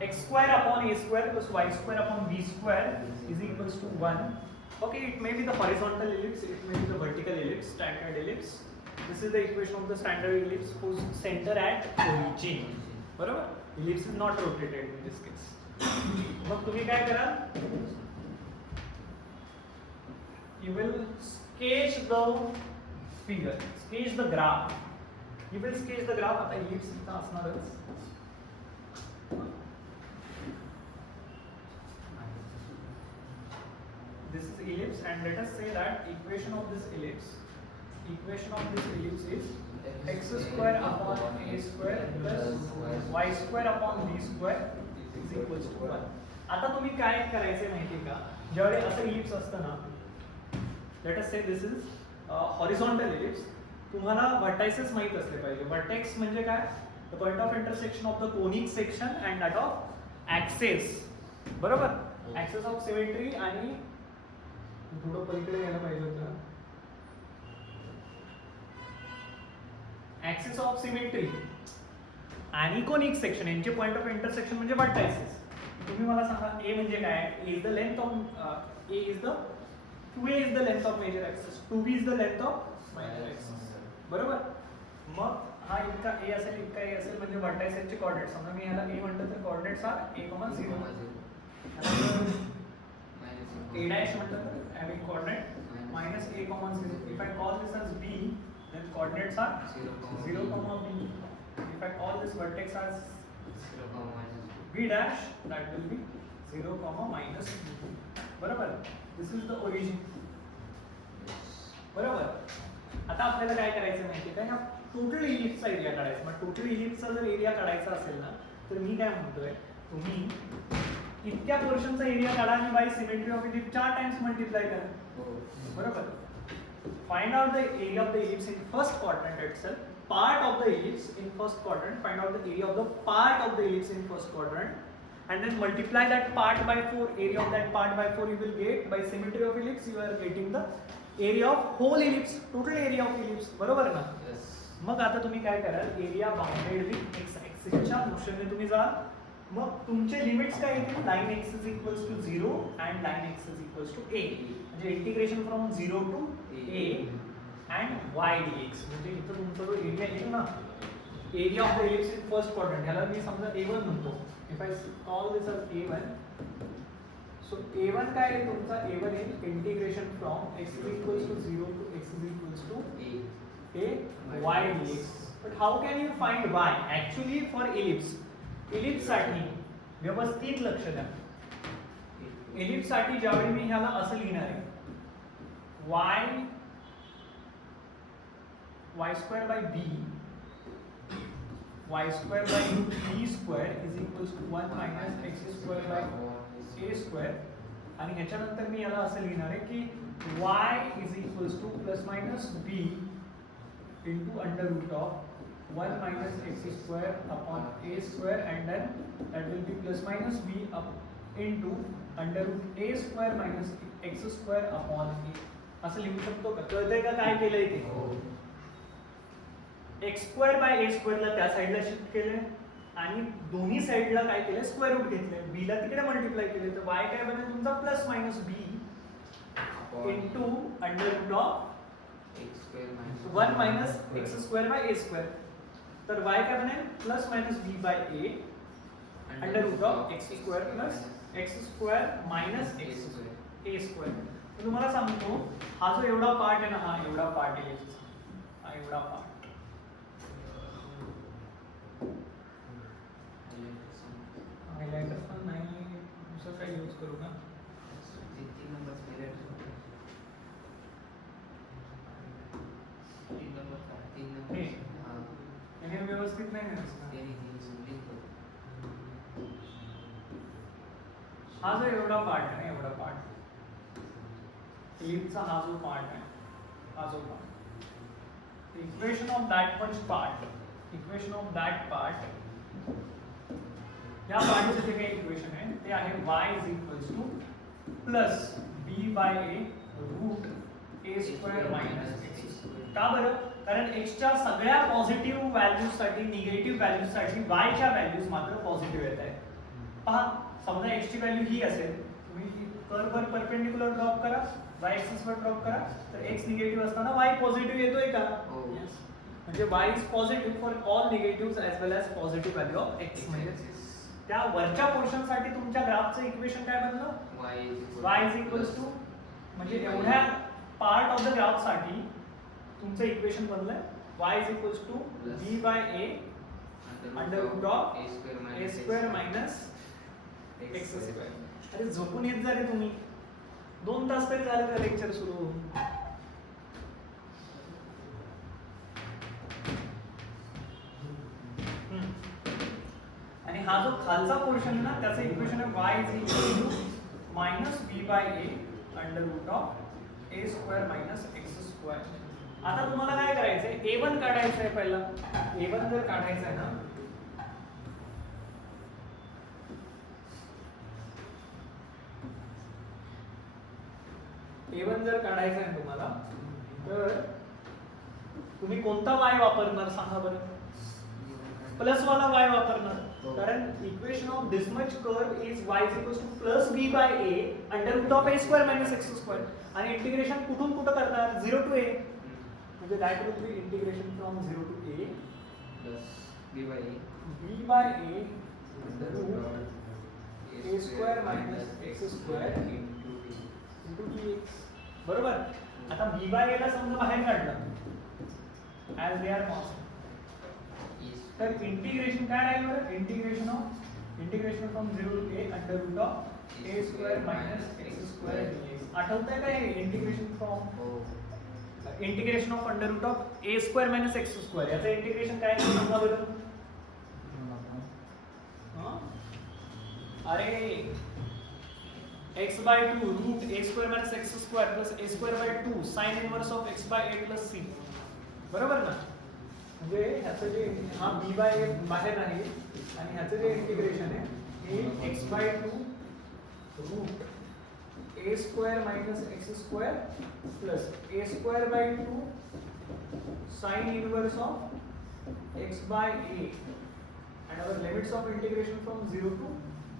x square upon a square plus y square upon b square is equals to 1. Okay, it may be the horizontal ellipse, it may be the vertical ellipse, standard ellipse. This is the equation of the standard ellipse whose center at origin. बरोबर. Ellipse is not rotated in this case. मग तुम्ही काय कराल, you will sketch the figure, sketch the graph. You will sketch the graph. आता ellipse इथं असणारच. This is ellipse, and let us say that equation of this ellipse is x square upon a square plus y square upon b square is equals to 1. आता तुम्ही काय करायचे माहिती का, ज्यावेळी असं ellipse असतं ना, let us say this is horizontal ellipse, तुम्हाला vertices माहित असले पाहिजे. Vertex म्हणजे काय, the point of intersection of the conic section and that of axis. बरोबर. Axis of symmetry आणि थोडं पलीकडे यायला पाहिजे होतं. ऍक्सिस ऑफ सिमेट्री आणि कोनिक सेक्शन यांचे पॉइंट ऑफ इंटरसेक्शन म्हणजे वर्टायसेस. तुम्ही मला सांगा ए म्हणजे काय. A is the length of a is the 2a is the length of major axis, 2b is the length of minor axis. बरोबर. मग हा इतका ए असेल, इतका ए असेल म्हणजे वर्टायसेसचे कोऑर्डिनेट्स. समजा मी याला ए म्हटलं तर coordinates R a, 0. a dash म्हटलं तर having coordinate minus a, 0. If I call this as b, then coordinates are 0, b. If I call this vertex as b dash, that will be 0, b. बरोबर. This is the origin. बरोबर. आता आपल्याला काय करायचं माहिती का, ह्या टोटल इलिप्सचा एरिया काढायचा. मग टोटल इलिप्सचा जर एरिया काढायचा असेल ना, तर मी काय म्हणतोय, तुम्ही इतक्या पोर्शनचा एरिया काढा आणि by symmetry of ellipse 4 times multiply करा. बरोबर. Find out the area of the ellipse in first quadrant itself, part of the ellipse in first quadrant, find out the area of the part of the ellipse in first quadrant, and then multiply that part by 4, area of that part by 4 you will get. By symmetry of ellipse you are getting the area of whole ellipse, total area of ellipse. बरोबर ना. मग आता तुम्ही काय कराल, area bounded with x ऍक्सिसच्या मोशनने तुम्ही जा. मग तुमचे लिमिट्स काय येतील, line x is equals to 0 and line x is equals to a, म्हणजे integration from 0 to a and y dx. म्हणजे इथं तुमचा जो एरिया येईल ना, area of the ellipse in first quadrant, ह्याला मी समजा A1 म्हणतो. If I call this as A1, so A1 काय आहे तुमचा? A1 is integration from x is equals to 0 to x is equals to a y dx. But how can you find y? Actually for ellipse साठी व्यवस्थित लक्ष द्या. Ellipse साठी ज्यावेळी मी ह्याला असं लिहिणार आहे y square by b y square by b square is equals to 1 minus x square by a square, आणि ह्याच्यानंतर मी याला असं लिहिणार आहे की y is equals to plus minus b into under root of 1 minus x square upon a square, and then that will be plus minus b up into under root a square minus x square upon a. असं लिहू शकतो का? कळतंय का काय केलंय ते? x square by a square ला त्या साइडला शिफ्ट केलंय आणि दोन्ही साइडला काय केलंय? स्क्वेअर रूट घेतलंय. b ला तिकडे मल्टिप्लाय केले तर y काय बनेल तुमचा plus minus b into under root of 1 minus x square by a square. तर y काय बनेल plus minus b by a under root of x square plus x square minus x a square. तुम्हाला सांगतो हा जो एवढा part आहे ना, हा एवढा पार्ट आहे, हा एवढा पार्ट हायलाइटर पण नाही, दुसरं काय यूज करू का? हे व्यवस्थित नाही आहे. हा जो एवढा पार्ट आहे ना, एवढा पार्ट एलिप्सचा हा जो पार्ट आहे, हा जो part, equation of that much part, equation of that part, या पार्टचे जे काही इक्वेशन आहे ते आहे y is equals to plus b by a root a square minus x. का बरं? कारण x च्या सगळ्या पॉझिटिव्ह व्हॅल्यूज साठी, निगेटिव्ह व्हॅल्यूज साठी y च्या व्हॅल्यूज मात्र पॉझिटिव्ह येत आहेत. पहा, समजा x ची व्हॅल्यू ही असेल, तुम्ही कर्व वर परपेंडिक्युलर ड्रॉप करा, y एक्सिस वर ड्रॉप करा, तर x निगेटिव्ह असताना y पॉझिटिव्ह येतोय का? Yes. म्हणजे y is positive for all negatives as well as positive value of x. म्हणजे त्या वरच्या पोर्शन साठी तुमच्या ग्राफचं इक्वेशन काय बनलं? y is equals to, म्हणजे एवढ्या पार्ट ऑफ द ग्राफ साठी तुमचं इक्वेशन बनलं y is equals to b by a under root of a square minus x square. अरे झोपून येत जा रे तुम्ही, 2 तास तरी झाले का लेक्चर सुरू होऊन? आणि हा जो खालचा पोर्शन आहे ना, त्याचं इक्वेशन आहे y is equal to minus b by a under root of a square minus x square. आता तुम्हाला काय करायचंय? a1 काढायचं आहे पहिला. a1 जर काढायचं आहे ना, a1 जर काढायचं आहे तुम्हाला, तर तुम्ही कोणता y वापरणार सांगा बरं? प्लस वाला y वापरणार, कारण equation of this much curve is y is equals to plus b by a under root of a square minus x square. आणि इंटिग्रेशन कुठून कुठं करणार? 0 टू a, म्हणजे that will be integration from 0 to a plus b by a root a square minus x square into dx. बरोबर. आता b by a ला समजा बाहेर काढलं ॲज दे आर कॉन्स्टंट, तर इंटिग्रेशन काय राहील बरं? Integration from 0 to a under root of a square minus x square dx. आठवतंय का हे integration from integration of under root of a square minus x square, याचं इंटिग्रेशन काय आहे सांगा बरं? अरे x by 2 root a square minus x square plus a square by 2 sine inverse of x by a plus c. बरोबर ना? म्हणजे ह्याचं जे हा b by a बाहेर आहे आणि ह्याचं जे इंटिग्रेशन आहे हे x by 2 root a square minus x square plus a square by 2 sine inverse of x by a and our limits of integration from 0 to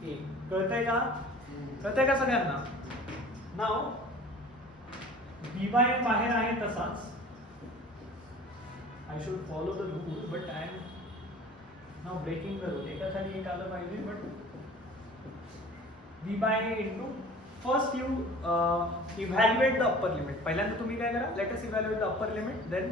a. कळतंय का? कळतंय का सगळ्यांना? नाउ b by बाहेर आहे तसाच. I should follow the rule, but I am now breaking the rule एका खाली एक आलं पाहिजे but v by a into first you evaluate the upper limit पहिल्यांदा तुम्ही काय करा let us evaluate the upper limit then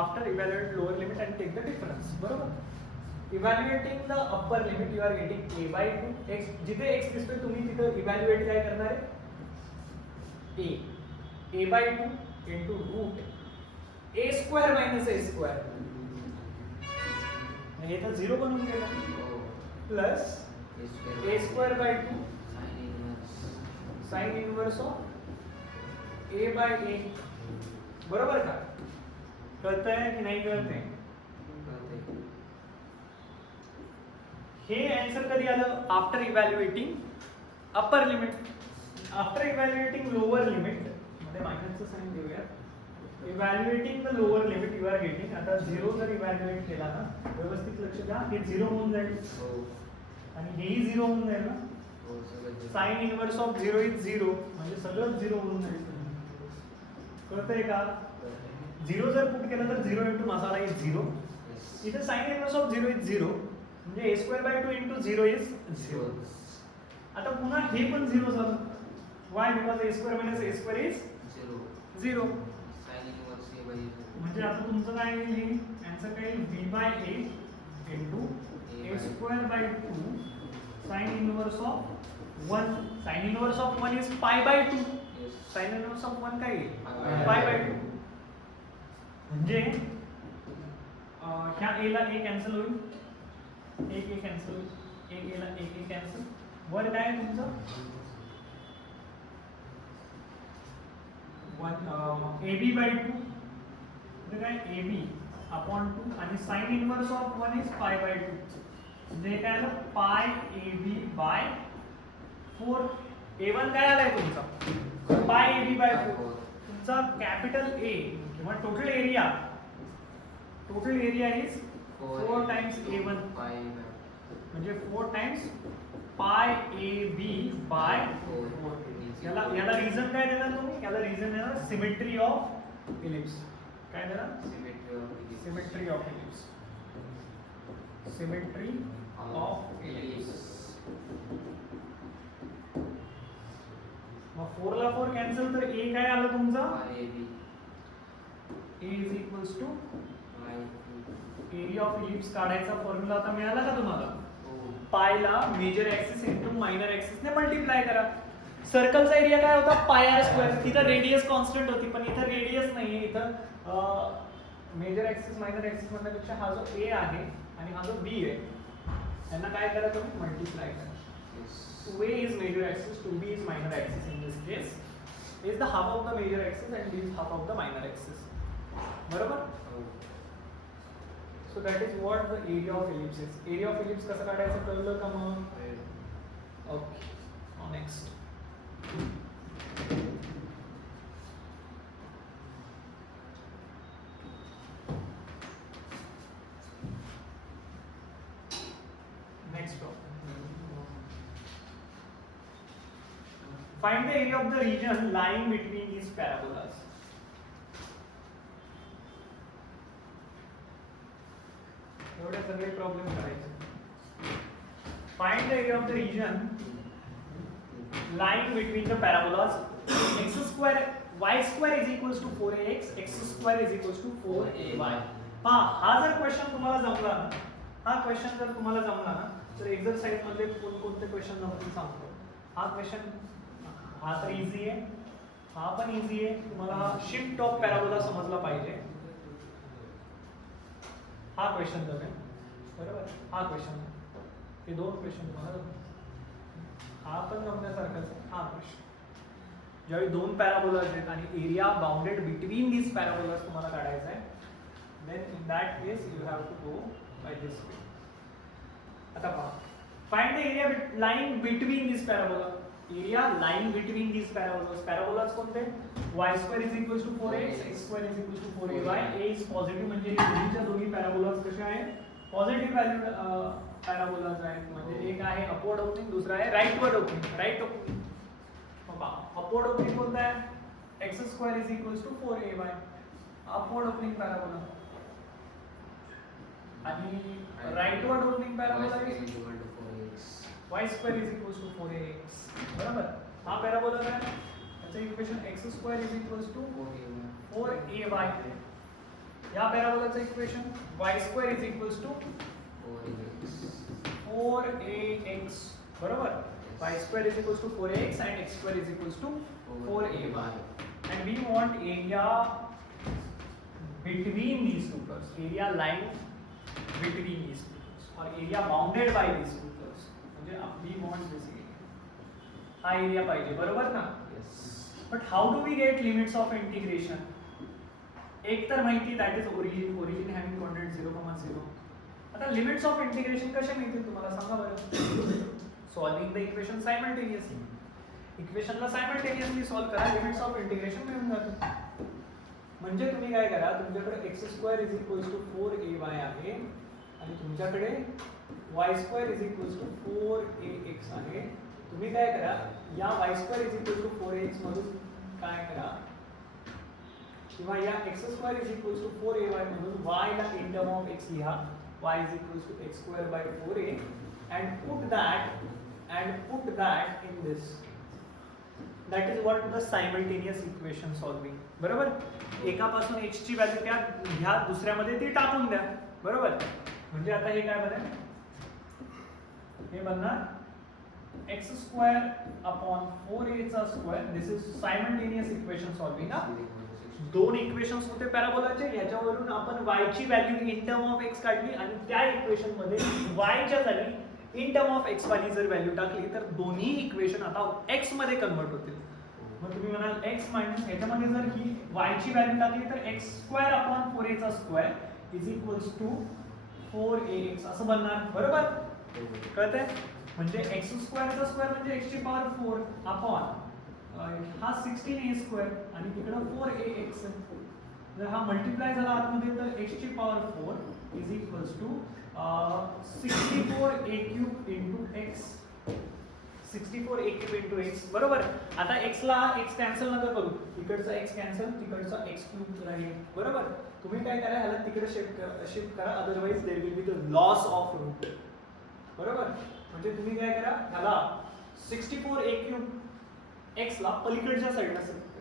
after evaluate lower limit and take the difference बरोबर evaluating the upper limit you are getting a by 2 x जिथे x दिसतोय तुम्ही तिथे evaluate काय करणार आहे a by 2 into root a square minus a square हे तर 0 बनून गेला plus a square by 2 sin inverse of a by a बरोबर का कळतंय की नाही कळतंय हे आन्सर कधी आलं after evaluating upper limit after evaluating lower limit मध्ये मायनसचं साइन देऊया evaluating the lower limit you are getting आता 0 जर इव्हॅल्युएट केला ना व्यवस्थित लक्ष द्या हे 0 होऊन जाईल आणि हेही 0 होऊन जाईल ना साइन इनवर्स ऑफ 0 इज 0 म्हणजे सगळंच 0 होऊन जाईल कळतंय का 0 जर पुट केलं तर 0 into मसाला इज 0 इथे साइन इनवर्स ऑफ 0 इज 0 म्हणजे a square by 2 into 0 is 0 आता पुन्हा हे पण 0 झालं why because a square minus a square is 0 sin inverse a by म्हणजे आता तुमचं काय येईल हे आन्सर काय येईल v by a into a square by 2 sin inverse of 1 sin inverse of 1 is pi by 2 sin inverse of 1 काय येईल pi by 2 म्हणजे ह्या a ला a कॅन्सल होईल एक a कॅन्सल होईल एक a ला एक a कॅन्सल वर काय आहे तुमचं 1 ab by 2 म्हणजे काय ab upon 2 आणि sin inverse of 1 is pi by 2 म्हणजे काय आलं pi ab by 4 a1 काय आलाय तुमचा pi ab by 4 तुमचा कॅपिटल A किंवा total area is 4 times a1 म्हणजे 4 टाइम्स pi ab by 4 याला रीजन काय देणार तुम्ही याला रीजन देणार सिमेट्री ऑफ इलिप्स काय देणार symmetry of ellipse symmetry of ellipse मग 4 ला 4 कॅन्सल तर a काय आलं तुमचा a is equals to area of ellipse काढायचा फॉर्म्युला आता मिळाला का तुम्हाला पाय ला major axis into minor axis ने मल्टिप्लाय करा सर्कलचा एरिया काय होता पाय आर स्क्वेअर तिथं रेडियस कॉन्स्टंट होती पण इथं रेडियस नाहीये इथं मेजर ऍक्सिस मायनर ऍक्सिस म्हणण्यापेक्षा हा जो a आहे आणि हा जो b आहे यांना काय करा तुम्ही मल्टिप्लाय करा 2a is major axis 2b is minor axis in this case is the half of the major axis and b is half of the minor axis बरोबर so that is what the area of ellipse is area of ellipse कसं काढायचं कळलं का मग okay next Find the area of the region lying between these parabolas. एवढे सगळे problem करायचे. Find the area of the region lying between the parabolas. X square y square is equals to 4ax, x square is equals to 4ay. हा जर question तुम्हाला जमला ना, हा question जर तुम्हाला जमला ना, तर एक्सरसाइज मध्ये कोणते क्वेश्चन जमतील सांगतो. हा क्वेश्चन हा तर इझी आहे हा पण इझी आहे तुम्हाला हा शिफ्ट ऑफ पॅराबोला समजला पाहिजे हा क्वेश्चन जमेल बरोबर हा क्वेश्चन हे दोन क्वेश्चन तुम्हाला हा पण जमण्यासारखाच हा क्वेश्चन ज्यावेळी दोन पॅराबोलाज आहेत आणि area bounded between these parabolas तुम्हाला काढायचा आहे then in that case you have to go by this way आता पहा find the area lying between these parabola area lying between these parabolas parabolas कोणते y square is equals to 4x x square is equals to 4ay a is positive म्हणजे दोन्हीच्या दोन्ही parabolas कसे आहेत positive value parabolas आहेत म्हणजे एक आहे अपवर्ड ओपनिंग दुसरा आहे राईटवर्ड ओपनिंग राईट ओपनिंग बाबा अपवर्ड ओपनिंग कोणता आहे x square is equals to 4ay upward opening parabola आणि राईटवर्ड रोलिंग पॅराबोला y आहे is equal to 4x. y square is equals to 4ax. बरोबर. हा parabola काय त्याचं equation x square is equals to 4ay. या पॅराबोलाचं equation y square is equals to 4ax. बरोबर. y square is equals to 4ax and x square is equals to 4ay. And we want area between these two curves. Area lying between these two curves or area bounded by these two curves. म्हणजे we want this area. हा area पाहिजे बरोबर ना? Yes. But how do we get limits of integration? एक तर माहिती that is origin having coordinate 0,0. आता limits of integration कसे मिळतील तुम्हाला सांगा बरं. Solving the equation simultaneously. इक्वेशनला सायमल्टेनियसली सॉल्व करा, लिमिट्स ऑफ इंटिग्रेशन मिळून जातं. म्हणजे तुम्ही काय करा, तुमच्याकडे x square is equals to 4ay आहे आणि तुमच्याकडे y square is equals to 4ax आहे. तुम्ही काय करा, या y square is equal to 4ax मधून काय करा किंवा या x square is equals to 4ay मधून y ला इन टर्म ऑफ x लिहा, y is equals to x square bye 4a and put that in this. That is what the simultaneous equation solving. बरोबर. एकापासून x ची value त्या ह्या दुसऱ्यामध्ये ती टाकून द्या. बरोबर. म्हणजे आता हे काय बनेल, हे बनणार x स्क्वेअर अपॉन 4a चा square. This is simultaneous equation solving. दोन इक्वेशन्स होते पॅराबोलाचे, याच्यावरून आपण y ची value in term of x काढली आणि त्या इक्वेशन मध्ये y च्या जागी इन टर्म ऑफ x वाली जर व्हॅल्यू टाकली तर दोन्ही इक्वेशन आता x मध्ये कन्वर्ट होतील. मग तुम्ही म्हणाल x मायनस याच्यामध्ये जर ही y ची व्हॅल्यू टाकली तर x स्क्वेअर अपॉन 4a चा square is equals to 4ax असं बनणार. बरोबर. कळतंय. म्हणजे x स्क्वेअर चा स्क्वेअर म्हणजे x ची पॉवर 4 अपॉन हा 16a स्क्वेअर आणि तिकडे 4ax. जर हा मल्टिप्लाय झाला आतमध्ये तर x ची power 4 is equals to 64a cube into x. 64a cube into x. बरोबर. आता x ला x कॅन्सल नका करू, इकडचा x कॅन्सल, तिकडचा x क्यूब राहील. बरोबर. तुम्ही काय करा, ह्याला तिकडे शिफ्ट करा, otherwise there will be the loss of root. बरोबर. म्हणजे तुम्ही काय करा, ह्याला 64a क्यूब x ला पलीकडच्या साइडला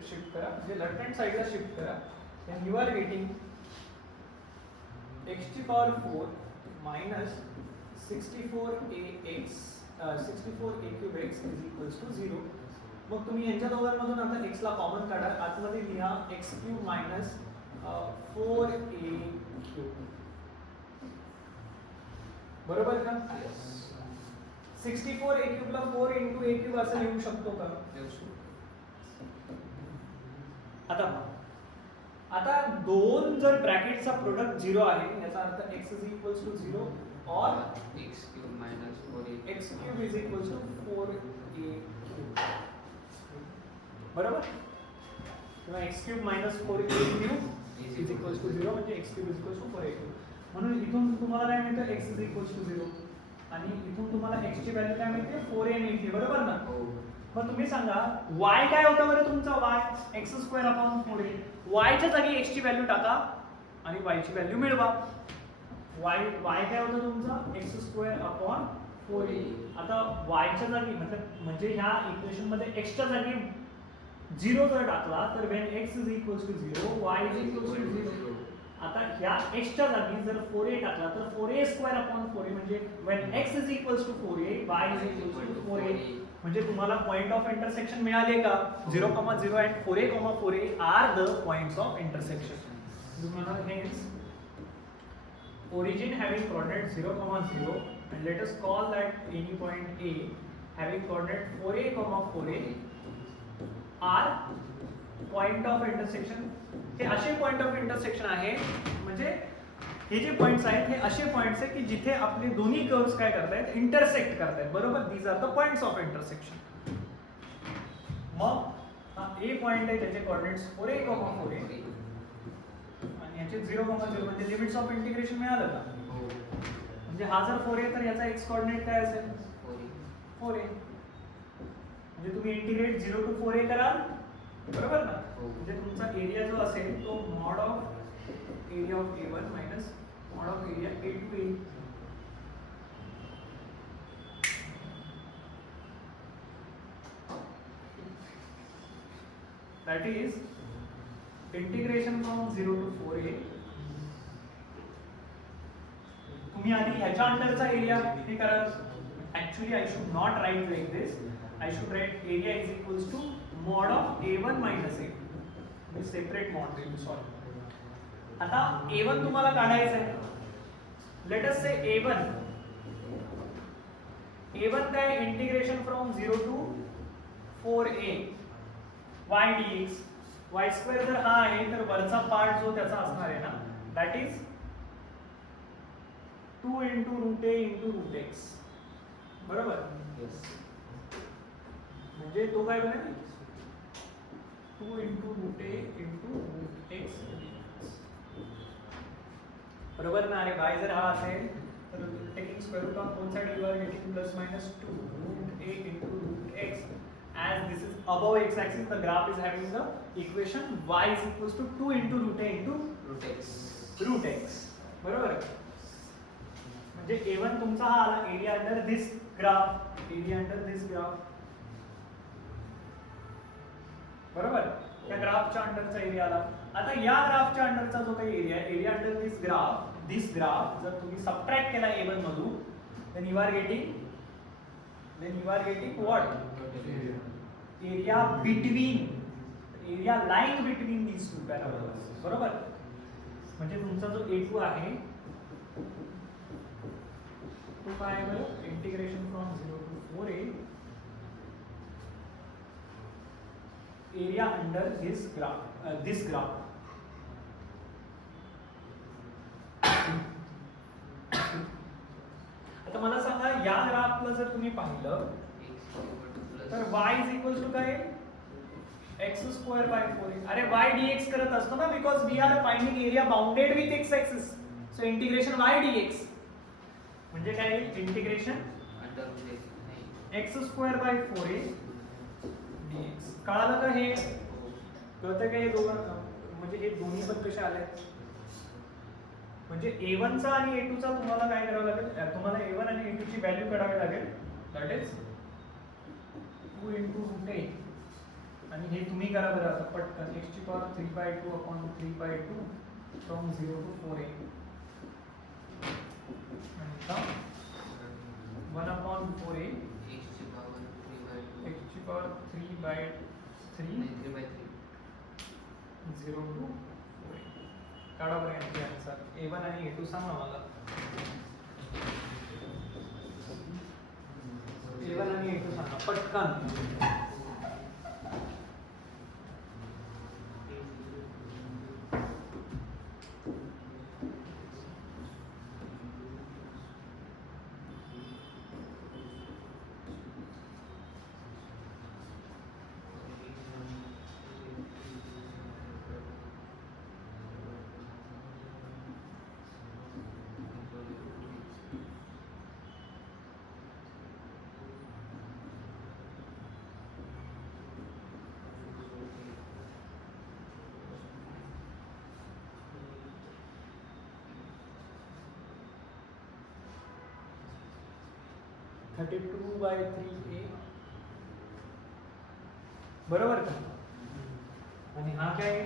शिफ्ट करा, म्हणजे लेफ्ट हँड साइडला शिफ्ट करा. Then you are getting x ची power 4 minus 64a cube x is equals to 0. मग तुम्ही यांच्या दोघांमधून आता x ला कॉमन काढा, आतमध्ये लिहा x cube minus 4a cube. बरोबर का? 64a cube ला 4 into a cube असं लिहू शकतो का? आता दोन जर ब्रॅकेटचा प्रोडक्ट 0 आहे याचा अर्थ x is equals to 0 or x cube minus 4a. x cube is equals to 4a cube. बरोबर. किंवा x cube minus 4a cube is equals to 0 म्हणजे x cube is equals to 4a cube. म्हणून इथून तुम्हाला काय मिळतं, x is equals to 0 आणि इथून तुम्हाला x ची व्हॅल्यू काय मिळते, 4a मिळते. बरोबर ना? मग तुम्ही सांगा y काय होता बरं तुमचा, y x square upon 4a. y च्या जागी x ची व्हॅल्यू टाका आणि y ची व्हॅल्यू मिळवा. y काय होता तुमचा, x स्क्वेअर अपॉन 4a. आता y च्या जागी म्हणजे ह्या इक्वेशन मध्ये x च्या जागी 0 जर टाकला तर when x is equals to 0 y is equals to 0. आता ह्या x च्या जागी जर 4a टाकला तर 4a स्क्वेअर अपॉन 4a म्हणजे when x is equals to 4a y is equals to 4a. म्हणजे तुम्हाला पॉइंट ऑफ इंटरसेक्शन मिळाले का, 0,0 and 4a, are the points of intersection. तुम्हाला हेच origin having coordinate 0,0 and let us call that any point a having coordinate 4a, 4a are point of intersection. हे असे point of intersection आहे, म्हणजे हे जे पॉइंट्स आहेत हे असे पॉइंट्स आहेत की जिथे आपले दोन्ही कर्व्स काय करतायत, इंटरसेक्ट करतायत. बरोबर. These are the points of intersection. मग हा ए पॉइंट आहे, त्याचे कोऑर्डिनेट्स 4a, 4a आणि याचे 0,0 म्हणजे लिमिट्स ऑफ इंटिग्रेशन मिळालं का? म्हणजे हा जर 4a तर याचा x कोऑर्डिनेट काय असेल, 4a. म्हणजे तुम्ही इंटिग्रेट 0 to 4a कराल. बरोबर ना? म्हणजे तुमचा एरिया जो असेल तो mod of area of a1 minus mod of of area A2A. That is integration from 0 to 4A. तुम्ही आधी ह्याच्या अंडरचा एरिया हे करा. Actually, I should not write like this. I should write area is equals to mod of A1 minus A2. म्हणजे separate mod will solve. आता A1 तुम्हाला काढायचं आहे. Let us say A1. A1 काय integration from 0 to 4A y dx. y square जर हा आहे तर वरचा पार्ट जो त्याचा असणार आहे ना, that is 2 into root a into root x. बरोबर. म्हणजे तो काय बनेल 2 into root a into root x. बरोबर ना. अरे y जर हा असेल तर taking square root of both side you are getting plus minus 2 root a into root x. As this is above x axis, the graph is having the equation y is equals to 2 into root a into root x. root x. बरोबर. म्हणजे A1 तुमचा हा आला area under this graph, area under this graph. बरोबर. या ग्राफच्या अंडरचा area आला. आता या ग्राफच्या अंडरचा जो काही एरिया आहे, एरिया अंडर दिस ग्राफ जर तुम्ही सबट्रॅक्ट केला A1 मधून, then you are getting what? Area between, area lying between these two parabolas. बरोबर. म्हणजे तुमचा जो A2 आहे तो काय आहे बरं, integration from 0 to 4A area under this graph. आता मला सांगा या ग्राफला जर तुम्ही पाहिलं तर y is equals to काय x square by 4a. अरे y dx करत असतो ना, because we are finding area bounded with x axis. So integration y dx म्हणजे काय येईल, integration x square by 4a dx. कळालं का हे? कळतं का हे दोघं? म्हणजे हे दोन्ही पण कसे आले? म्हणजे A1 चा आणि A2 चा तुम्हाला काय करावं लागेल, तुम्हाला A1 आणि A2 ची व्हॅल्यू काढावी लागेल. That is 2 into root a. आणि हे तुम्ही करा बरं आता पटकन. x ची power 3/2 upon 3/2 from 0 to 4a. आणि का 1 upon 4a x ची पॉवर 3/2. x ची पॉवर 3/3 0 to 4a. काढा बरं यांचे आन्सर. A1 आणि A2 सांगा मला. A1 आणि A2 सांगा पटकन. - 32/3a. बरोबर का? आणि हा काय आहे?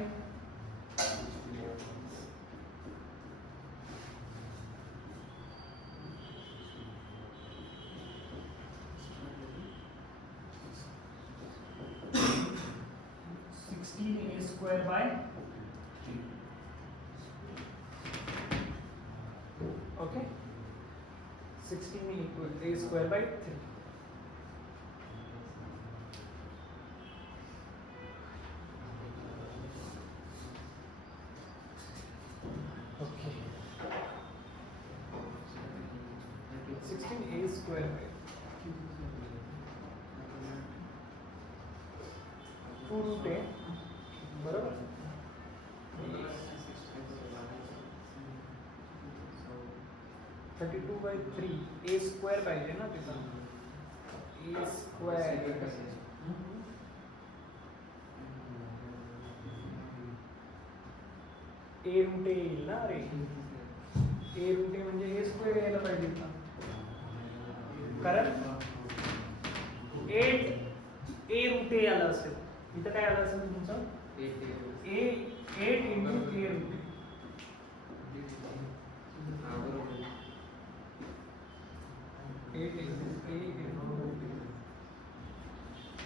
square by 3. Okay, 16 equal a square by 3. Okay, 16 a square by 2 root a. बरोबर. 32/3 a square पाहिजे ना तिथं. a square a root a येईल ना रे. ए रूट ए म्हणजे ए स्क्वेअर यायला पाहिजे ना, कारण 8 ए रूट ए आलं असेल, इथं काय आलं असेल तुमचं ए 8 इंटू ए रूट ए.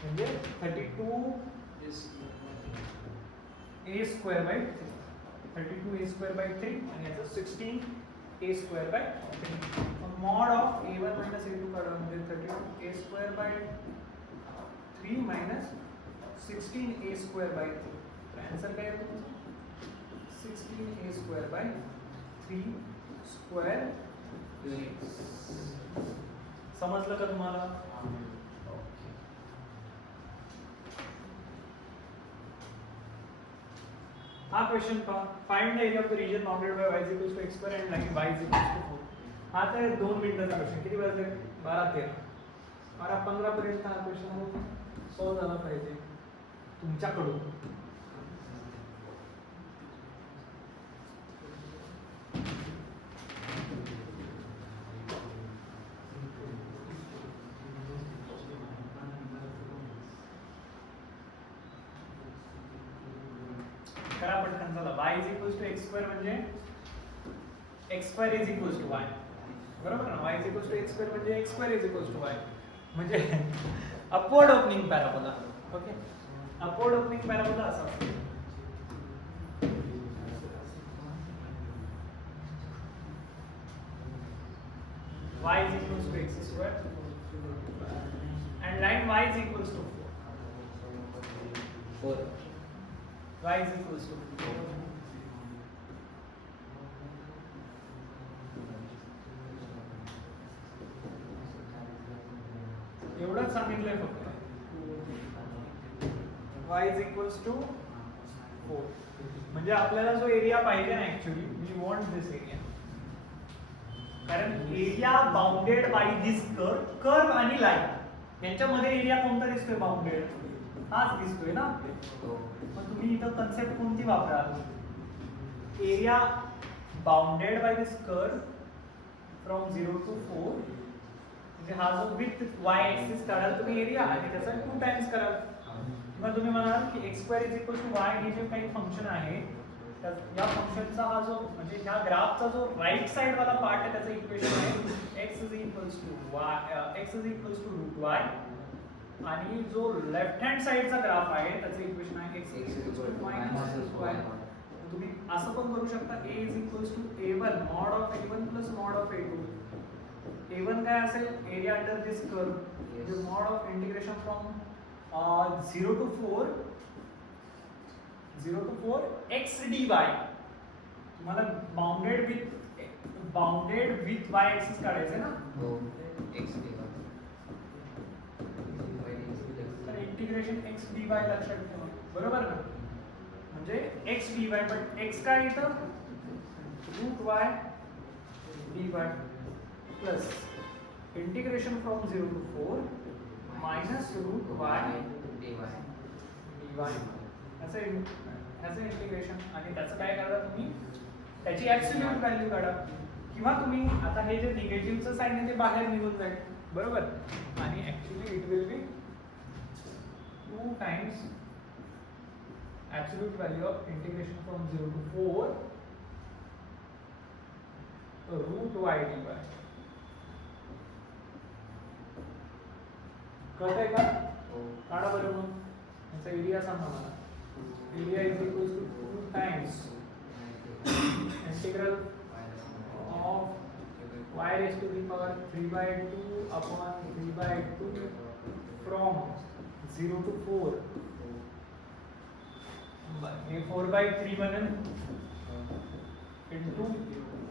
म्हणजे 32 a square by 32 a square by 3 आणि याचं 16 a square by 3. Mod of a1 minus a2 काढा म्हणजे 32 a square by 3 minus 16 a square by 3. तर आन्सर काय आहे तुमचं 16 ए स्क्वेअर बाय 3 स्क्वेअर. समजलं का तुम्हाला? हा क्वेश्चन पहा, find the area of the region bounded by y equals to x square and line y equals to 4. हा तर 2 मिनिटाचा क्वेश्चन. किती वाजले? 12:13. 12:15 पर्यंत हा क्वेश्चन सॉल्व झाला पाहिजे तुमच्याकडून. करा पटकन चला. y is equals to x square म्हणजे x square is equals to y. बरोबर ना? y is equals to x square म्हणजे x square is equals to y. म्हणजे upward opening parabola. Okay, upward opening parabola असा असतो. y is equals to x square and line y is equals to 4. Y is equals to 4. एवढंच सांगितलंय फक्त. y is equals to 4. म्हणजे आपल्याला जो area पाहिजे ना, actually we want this area. कारण area bounded by this curve आणि लाईन यांच्यामध्ये एरिया कोणता दिसतोय? बाउंडेड हाच दिसतोय ना. मग तुम्ही इथं कन्सेप्ट कोणती वापराल? Area bounded by this curve from 0 to 4. म्हणजे हा जो विथ y ऍक्सिस काढाल तुम्ही एरिया आणि त्याचा 2 टाइम्स कराल. किंवा तुम्ही म्हणाल की x square is equal to y हे जे काही फंक्शन आहे या फंक्शनचा हा जो म्हणजे ह्या ग्राफचा जो राईट साइड वाला पार्ट आहे त्याचं इक्वेशन आहे x is equals to y, x is equals to root y. आणि जो लेफ्ट हँड साइडचा ग्राफ आहे त्याचं इक्वेशन आहे x is equals to y minus y. तुम्ही असं पण करू शकता a is equals to a1 mod of a1 plus mod of a2. a1 काय असेल? एरिया अंडर दिस कर्व म्हणजे mod of integration from 0 to 4 x dy. तुम्हाला bounded with y axis काढायचं ना. तर इंटिग्रेशन x dy लक्षात ठेवा. बरोबर ना? म्हणजे x dy पण x काय इथं root y dy plus integration from 0 to 4 minus root y dy असं इंटिग्रेशन. आणि त्याचं काय करा तुम्ही? त्याची ऍब्सोल्यूट व्हॅल्यू काढा. किंवा तुम्ही आता हे जे निगेटिव्हचं साइन आहे ते बाहेर निघून जाईल. बरोबर? आणि actually it will be 2 times absolute value of integration from 0 to 4 root y dy. कळतंय का? काढा बरं मग. याचा एरिया सांगा मला. Area is equal to 2 times integral of y raised to the power 3/2 upon 3/2 from 0 to 4. हे 4/3 बनेल into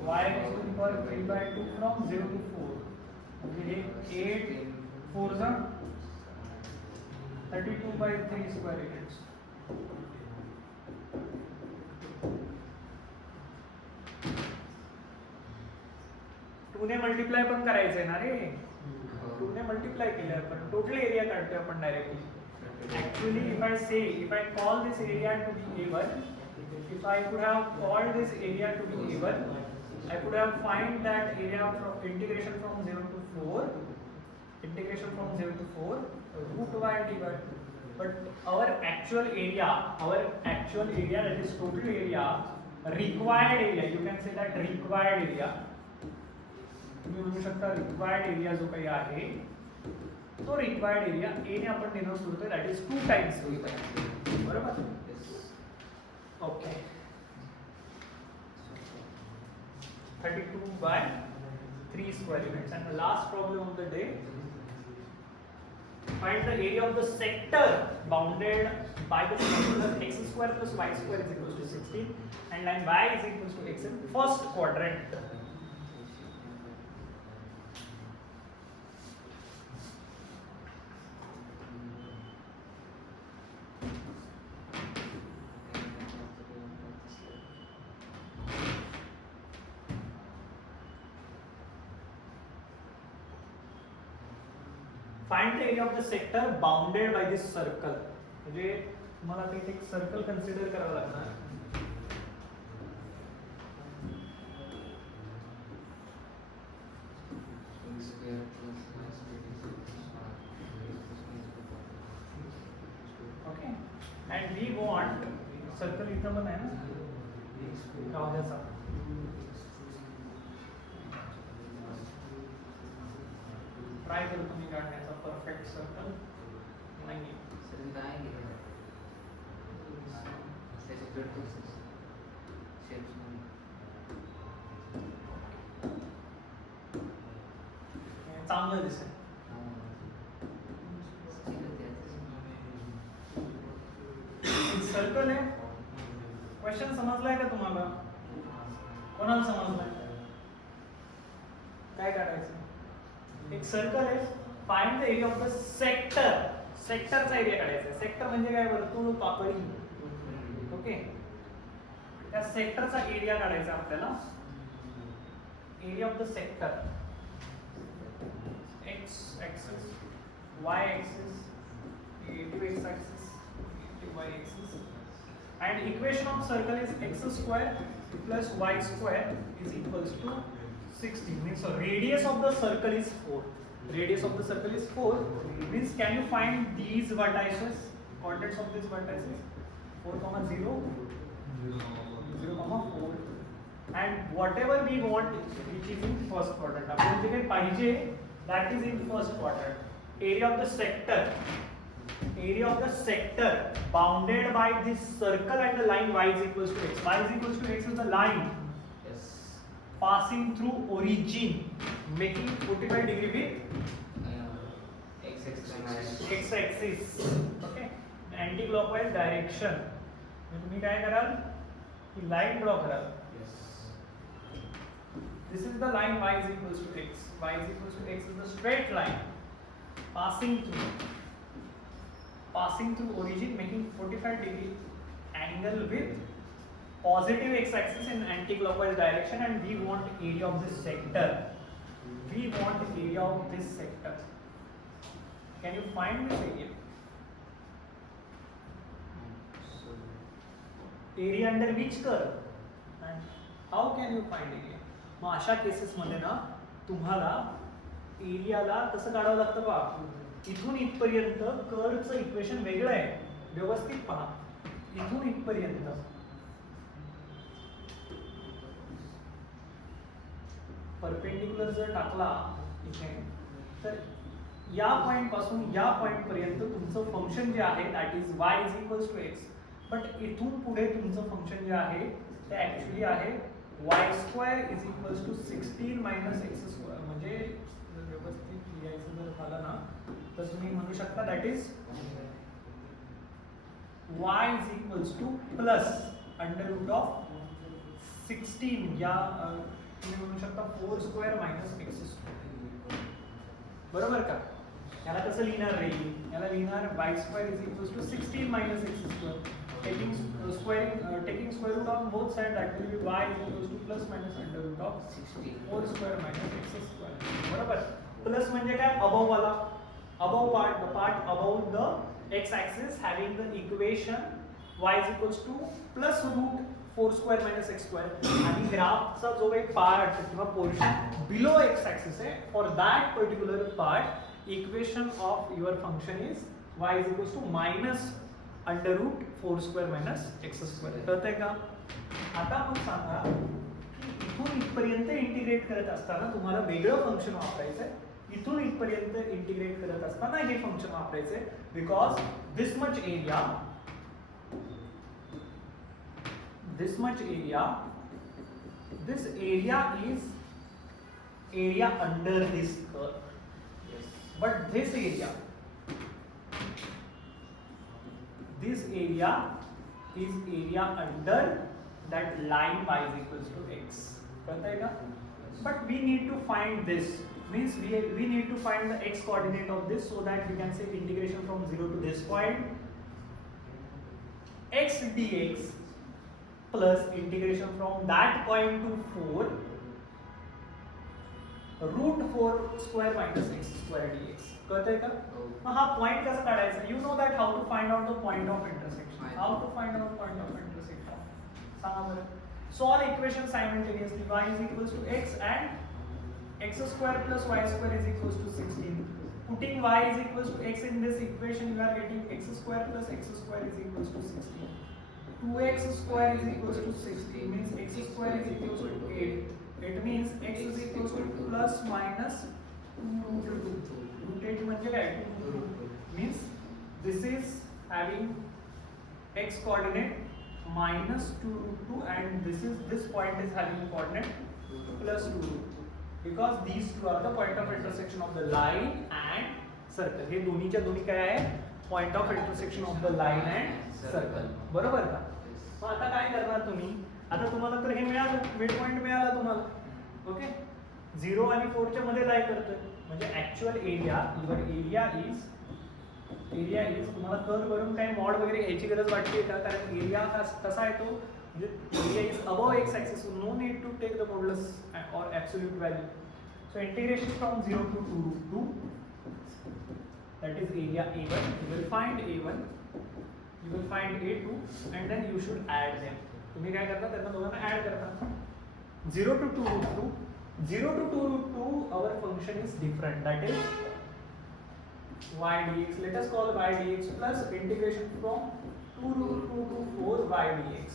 y raised to the power 3/2 from 0 to 4. म्हणजे हे 8 4 जा 32/3 square units. टू ने मल्टिप्लाय पण करायचंय ना रे. 2 ने मल्टिप्लाय केलं आपण टोटल एरिया काढतोय आपण directly. Actually if I call this area to be A1, if I could have called this area to be A1, I could have find that area from integration from 0 to 4, integration from 0 to 4 root y dy. But our actual area that is total area, required area, you can say that required area, तुम्ही म्हणू शकता required area जो काही आहे तो required area a ने आपण denote करतोय, that is 2 times v, बरोबर? Okay. 32 by 3 square units. And the last problem of the day, find the area of the sector bounded by the triangle x square plus y square is equals to 16 and line y is equals to x in first quadrant. Find the area of the sector bounded by this circle. म्हणजे तुम्हाला आता इथे एक circle consider करावं लागणार. Okay. And we want circle इथं पण आहे ना राहण्याचा. ट्राय करू तुम्ही काढण्याचा परफेक्ट सर्कल नाही. चांगलं दिसेल. सर्कल आहे. क्वेश्चन समजलाय का तुम्हाला? कोणाला समजलाय? काय काढायचं? एक सर्कल आहे. Find the area of the sector. सेक्टरचा एरिया काढायचा आहे. सेक्टर म्हणजे काय? वर्तुळ, पापडी. ओके. त्या सेक्टरचा एरिया काढायचा आपल्याला. Area of the sector. x axis, y axis, to x axis, to y axis. And equation of circle is x square plus y square is equals to 16. Means so radius of the circle is 4. Radius of the circle is 4. Means can you find these vertices? Coordinates of these vertices? 4, 0, 0, 4. And whatever we want, which is in first quadrant. आपण जे काही पाहिजे that is in first quadrant. Area of the sector. Area of the sector bounded by this circle and the line y is equals to x. Y is equals to x is the line. Yes. Passing through origin, making 45 degree with x axis. Okay. Anti-clockwise direction. तुम्ही काय कराल? ही line draw कराल. This is the line y is equals to x. Y is equals to x is the straight line passing through origin, making 45 degree angle with positive x axis in anti-clockwise direction, and we want area of this sector. We want area of this sector. Can you find this area? Area under which curve? And how can you find area? मग अशा cases मध्ये ना तुम्हाला एरियाला कसं काढावं लागतं पहा. इथून इथपर्यंत कर्वचं इक्वेशन वेगळं आहे. व्यवस्थित पहा. इथून इथपर्यंत परपेंडिक्युलर जर टाकला इथे तर या पॉइंट पासून या पॉइंट पर्यंत तुमचं फंक्शन जे आहे that is y is equals to x. But इथून पुढे तुमचं फंक्शन जे आहे ते ऍक्च्युअली आहे y square is equals to 16 minus x square. म्हणजे जर व्यवस्थित लिहायचं जर झालं ना तर तुम्ही म्हणू शकता that is y is equals to plus under root of 16 या तुम्ही म्हणू शकता 4 square minus x square. बरोबर का? याला कसं लिहिणार रे? याला लिहिणार y square is equals to 16 minus x square. Taking square root on both sides, that will be y is equals to plus minus under root of 4 square minus x square. बरोबर? Plus म्हणजे काय? Above वाला. Above part, the part above the x axis having the equation y is equals to plus root 4 square minus x square आणि ग्राफचा जो काही part किंवा portion below x axis आहे for that particular part equation of your function is y is equals to minus under root 4 square minus x square. कळतंय का? आता मग सांगा की इथून इथपर्यंत इंटिग्रेट करत असताना तुम्हाला वेगळं फंक्शन वापरायचं आहे. इथून इथपर्यंत इंटिग्रेट करत असताना हे फंक्शन वापरायचे because this much area this area is area under this curve. Yes. But this area is area under that line y is equals to x. कळता है का? But we need to find this. Means we need to find the x coordinate of this so that we can say integration from 0 to this point x dx plus integration from that point to 4 root 4 square minus x square dx. कळतंय का? मग हा point कसा काढायचा? You know that how to find out the point of intersection. How to find out point of intersection? सांगा बरं. Solve equation simultaneously. Y is equals to x and x square plus y square is equals to 16. Putting y is equals to x in this equation, you are getting x square plus x square is equals to 16. 2x square is equals to 16 means x square is equals to 8. It means x is equals to plus minus 2 root 2. Root 8 म्हणजे काय? 2 root 2. Means this is having x coordinate minus 2 root 2 and this point is having coordinate plus 2 root 2. Because these two are the point of intersection of the line and circle. हे दोन्हीच्या दोन्ही काय आहे? Point of intersection of the line and circle. बरोबर का? मग आता काय करणार तुम्ही? आता तुम्हाला तर हे मिळालं, मिड पॉइंट मिळाला तुम्हाला. ओके? 0 आणि 4 च्या मध्ये काय करतोय? म्हणजे actual area, your area is तुम्हाला कर्व वरून काही मॉड वगैरे घ्यायची गरज वाटते का? कारण एरिया कसा आहे तो म्हणजे area is above x axis, no need to take the modulus और absolute value. So integration from 0 to 2 that is area A1. You will find A1, you will find A2 and then you should add them. तुम्ही काय करता? त्यांना दोघांना add करता. 0 to 2 root 2. 0 to 2 root 2 our function is different, that is y dx. Let us call y dx plus integration from 2 root 2 to 4 y dx.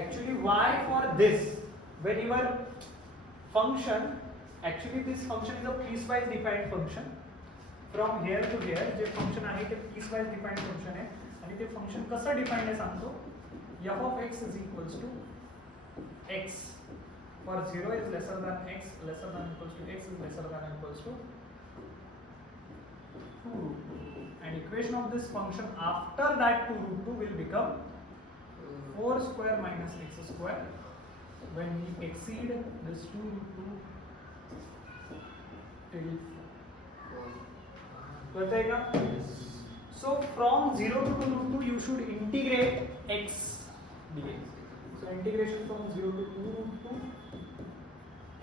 Actually y for this, when your function, actually this function is a piecewise defined function. From here to here जे function आहे ते piecewise defined function आहे आणि ते function कसं defined आहे सांगतो. f of x is equals to x for 0 is lesser than x, lesser than equals to x is lesser than equals to 2 root 2. And equation of this function after that 2 root 2 will become 4 square minus x square when we exceed this 2 root 2 till 4. कळतंय का? So from 0 to 2 root 2 you should integrate x dx. So integration from 0 to 2 root 2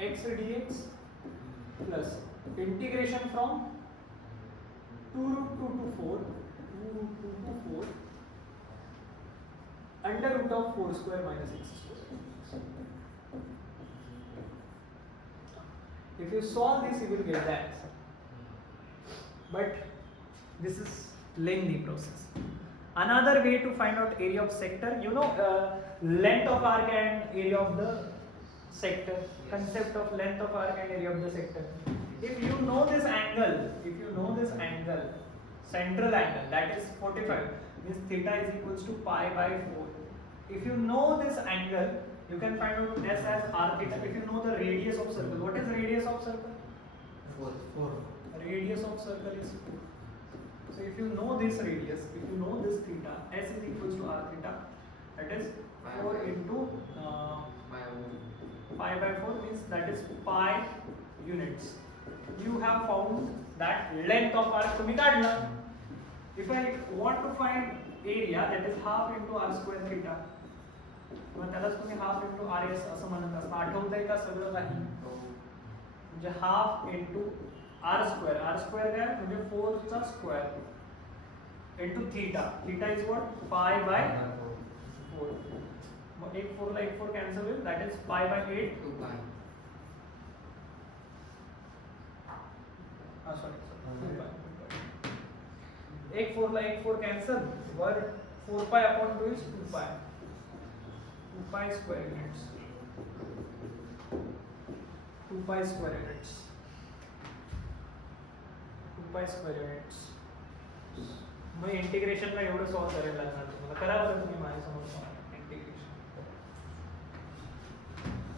x dx plus integration from 2 root 2 to 4 under root of 4 square minus x square. If you solve this, you will get the answer. But this is lengthy process. Another way to find out area of sector, you know, length of arc and area of the sector. Yes. Concept of length of arc and area of the sector. If you know this angle, central angle, that is 45, means theta is equals to pi by 4. If you know this angle, you can find out s as r theta. If you know the radius of circle, what is radius of circle? 4. Radius of circle is 4. So if you know this radius, if you know this theta, s is equals to r theta, that is 4 into pi by 4 means that is pi units. You have found that length of arc तुम्ही काढला. If I want to find area, that is half into r square theta. मग त्यालाच तुम्ही half into rs असं म्हणत असता. आठवतंय का सगळं काही? म्हणजे half into r square काय म्हणजे 4 चा square into theta. Theta is what? Pi by 4. मग एक 4 ला एक 4 कॅन्सल होईल, that is pi by 8. 2 pi. हा सॉरी एक 4 ला एक 4 कॅन्सल, वर 4 पाय अपॉन 2 इज 2 पाय. 2 pi square units. 2 pi square units. 2 pi square units. मग इंटिग्रेशनला एवढं सॉल्व करायला लागणार तुम्हाला. करा बरं तुम्ही माझ्यासमोर इंटिग्रेशन.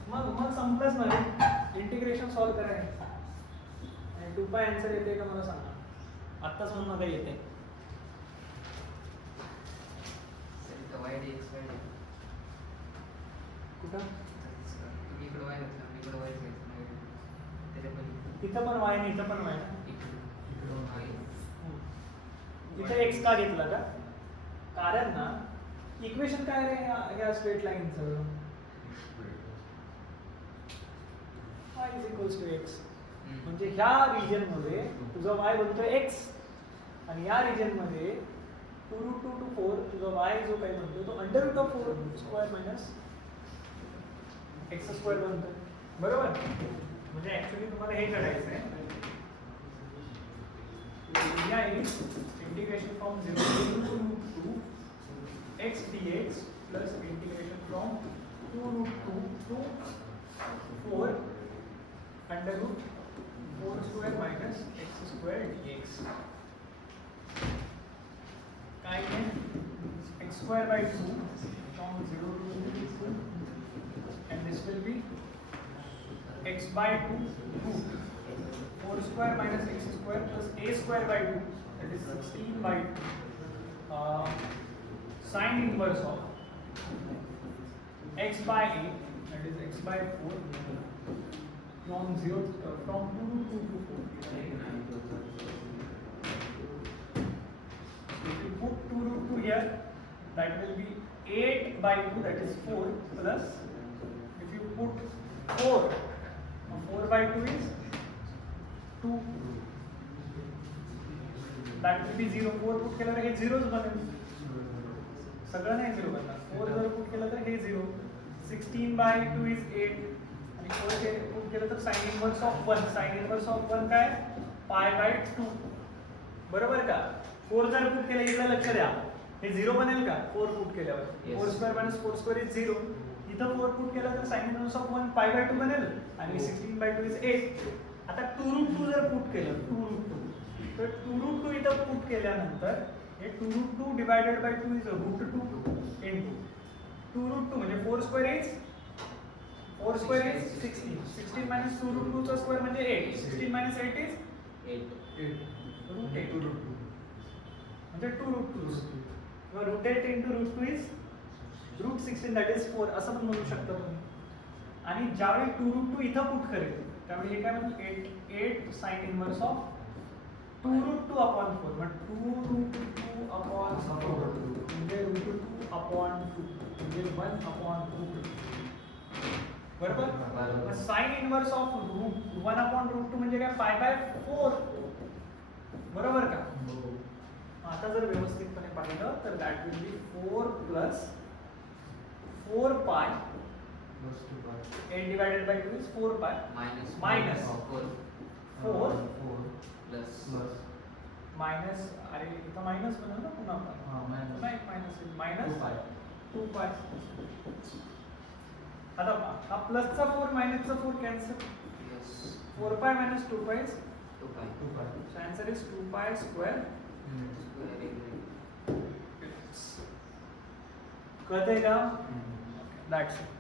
मग संपलंच नाही. इंटिग्रेशन सॉल्व करायचं आणि 2 पाय आन्सर येते का मला सांगा. आत्ताच म्हणून नका येते. सर इथं y dx y dx. कुठं तुम्ही इकडं y घेतलं, मी इकडं y घेतलं. त्याच्यामध्ये इथं पण वाय आणि इथं पण वाय. इकडं y. इथं एक्स का घेतला का? कारण ना इक्वेशन काय आहे या straight लाईनचं? y is equals to x. म्हणजे ह्या रिजन मध्ये तुझा y बनतोय x आणि या रिजन मध्ये 2 root 2 to 4 तुझा y जो काही बनतोय तो under root of 4 square minus x square बनतोय. बरोबर? म्हणजे ऍक्च्युली तुम्हाला हे करायचं आहे. area is integration from 0 to root 2 x dx plus integration from 2 root 2 to 4 under root 4 square minus x square dx. काय आहे? x square by 2 from 0 to 2 and this will be x by 2 root 4 square minus x square plus a square by 2, that is 16 by 2. Sine inverse of x by a, that is x by 4 from 2 to 4. If you put 2 root 2 here, that will be 8 by 2, that is 4 plus. If you put 4, 4 by 2 is 2, that will be 0. 4 put केलं तर हे 0च बनेल. सगळं नाही 0 बनणार. 4 जर put केलं तर हे 0. 16 by 2 is 8 आणि 4 पुट केलं तर sin inverse of 1. sin inverse of 1 काय? pi by 2. बरोबर का? 4 जर पुट केलं इकडे लक्ष द्या. हे 0 बनेल का? 4 पुट केल्यावर. 4 square minus 4 square is 0. इथं 4 पुट केलं तर sin inverse of 1 pi by 2 बनेल आणि 16 by 2 is 8. आता 2 root 2 जर पुट केलं 2 root 2 तर 2 root 2 इथं पुट केल्यानंतर हे 2 root 2 divided by 2 is root 2 into 2 root 2 म्हणजे 4 square is 16. 16 minus 2 root 2 चा स्क्वेअर म्हणजे 8. 16 minus 8 is 8. root 8 म्हणजे 2 root 2 किंवा root 8 into root 2 is root 16, that is 4 असं पण म्हणू शकता तुम्ही. आणि ज्यावेळी 2 root 2 इथं पुट करेल त्यावेळी हे काय म्हणतो 8 sin inverse of 2 root 2 upon 4. मग 2 root 2 upon 4 म्हणजे root 2 upon 2 म्हणजे 1 upon root 2. बरोबर? मग sin inverse of root 1 upon root 2 म्हणजे काय? pi by 4. बरोबर का? आता जर व्यवस्थितपणे पाहिलं तर that will be 4 plus 4 pi 8 divided by 2 is 4 pi minus 4 plus minus अरे इथं मायनस बनव ना पुन्हा आपण नाही मायनस 2 pi. आता हा प्लसचा 4 मायनसचा 4 cancel. 4 pi minus 2 pi is 2 pi. so answer is 2 pi square. कळतंय का? That's it.